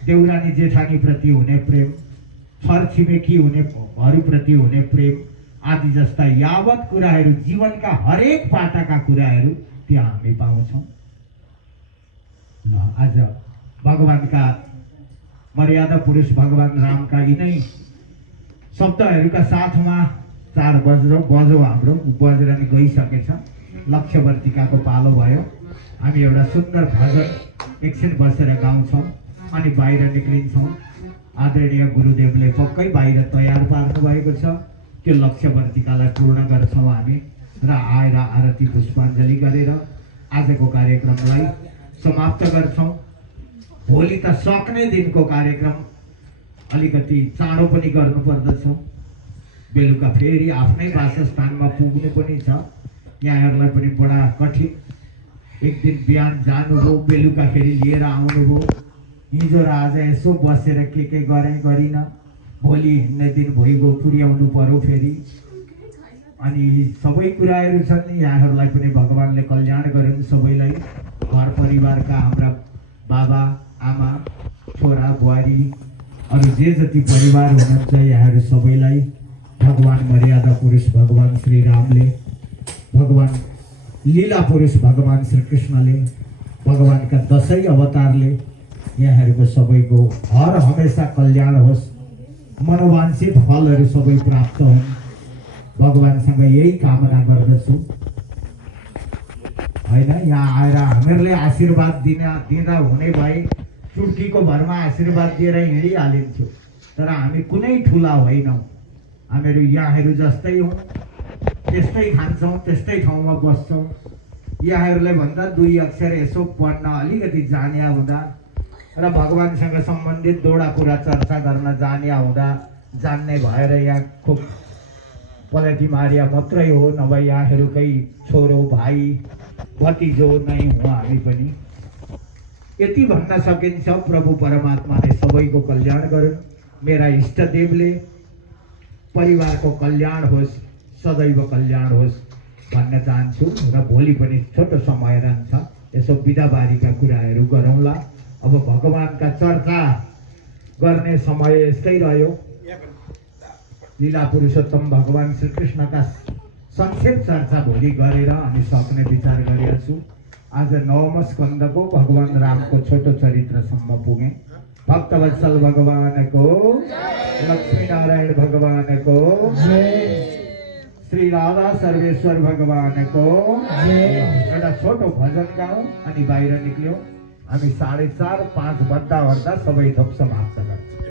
देउरानी जेठानी प्रति हुने प्रेम, छरछिमेकी प्रति हुने प्रेम आदि जस्ता यावत कुराहरू, जीवनका हरेक पाटाका कुराहरू त्यहाँ हामी पाउँछौँ। ल आज भगवानका मर्यादा पुरुष भगवान रामका यिनै शब्दहरूका साथमा 4 बज्यो हाम्रो बजेर नि गइसकेछ। लक्ष्यवर्तिकाको पालो भयो। हामी एउटा सुन्दर भजन एकछिन बसेर गाउँछौँ अनि बाहिर निक्लिन्छौँ। आदरणीय गुरुदेवले पक्कै बाहिर तयार पार्नु भएको छ। त्यो लक्ष्यवर्तिकालाई पूर्ण गर्छौँ हामी र आएर आरती पुष्पाञ्जली गरेर आजको कार्यक्रमलाई समाप्त गर्छौँ। भोलि त सक्ने दिनको कार्यक्रम अलिकति चाँडो पनि गर्नुपर्दछ। बेलुका फेरि आफ्नै वासस्थानमा पुग्नु पनि छ। यहाँहरूलाई पनि बडा कठिन। एक दिन बिहान जानुभयो, बेलुका फेरि लिएर आउनुभयो। हिजो र आज यसो बसेर के गरिन, भोलि हिँड्ने दिन भइगयो, पुर्याउनु पर्यो फेरि। अनि सबै कुराहरू छन्। यहाँहरूलाई पनि भगवानले कल्याण गरून्। सबैलाई, घर परिवारका हाम्रा बाबा आमा छोरा बुहारी अरू जे जति परिवार हुनुहुन्छ यहाँहरू सबैलाई भगवान मर्यादा पुरुष भगवान श्री रामले, भगवान लीला पुरुष भगवान श्री कृष्णले, भगवानका 10 अवतारले यहाँहरूको सबैको हर हमेसा कल्याण होस्, मनोवाञ्छित फलहरू सबै प्राप्त हुन्। भगवानसँग यही कामना गर्दछु। होइन, यहाँ आएर हामीहरूले आशीर्वाद दिँदा हुने भए चुड्कीको भरमा आशीर्वाद दिएर हिँडिहालिन्थ्यो। तर हामी कुनै ठुला होइनौँ। हामीहरू यहाँहरू जस्तै हौँ, त्यस्तै खान्छौँ, त्यस्तै ठाउँमा बस्छौँ। यहाँहरूले भन्दा 2 अक्षर यसो पढ्न अलिकति जान्या हुँदा र भगवानसँग सम्बन्धित 2 कुरा चर्चा गर्न जान्या हुँदा जान्ने भएर यहाँ खुब पलेटी मारिया मात्रै हो, नभए यहाँहरूकै छोरो भाइ भतिजो नै हो हामी पनि। यति भन्न सकिन्छ, प्रभु परमात्माले सबैको कल्याण गरून्। मेरा इष्टदेवले परिवारको कल्याण होस्, सदैव कल्याण होस् भन्न चाहन्छु। र भोलि पनि छोटो समय रहन्छ, यसो बिदाबारीका कुराहरू गरौँला। अब भगवानका चर्चा गर्ने समय यस्तै रह्यो। लीला पुरुषोत्तम भगवान श्री कृष्णका संक्षेप चर्चा भोलि गरेर अनि सक्ने विचार गरेको छु। आज 9औं स्कन्धको भगवान रामको छोटो चरित्रसम्म पुगेँ। भक्तवत्सल भगवानको, लक्ष्मी नारायण भगवानको, श्री राधा सर्वेश्वर भगवानको। एउटा छोटो भजन गाउँ अनि बाहिर निक्ल्यौँ। हामी 4:30-5 बज्दा ओर्दा सबै थोक समाप्त गर्छौँ।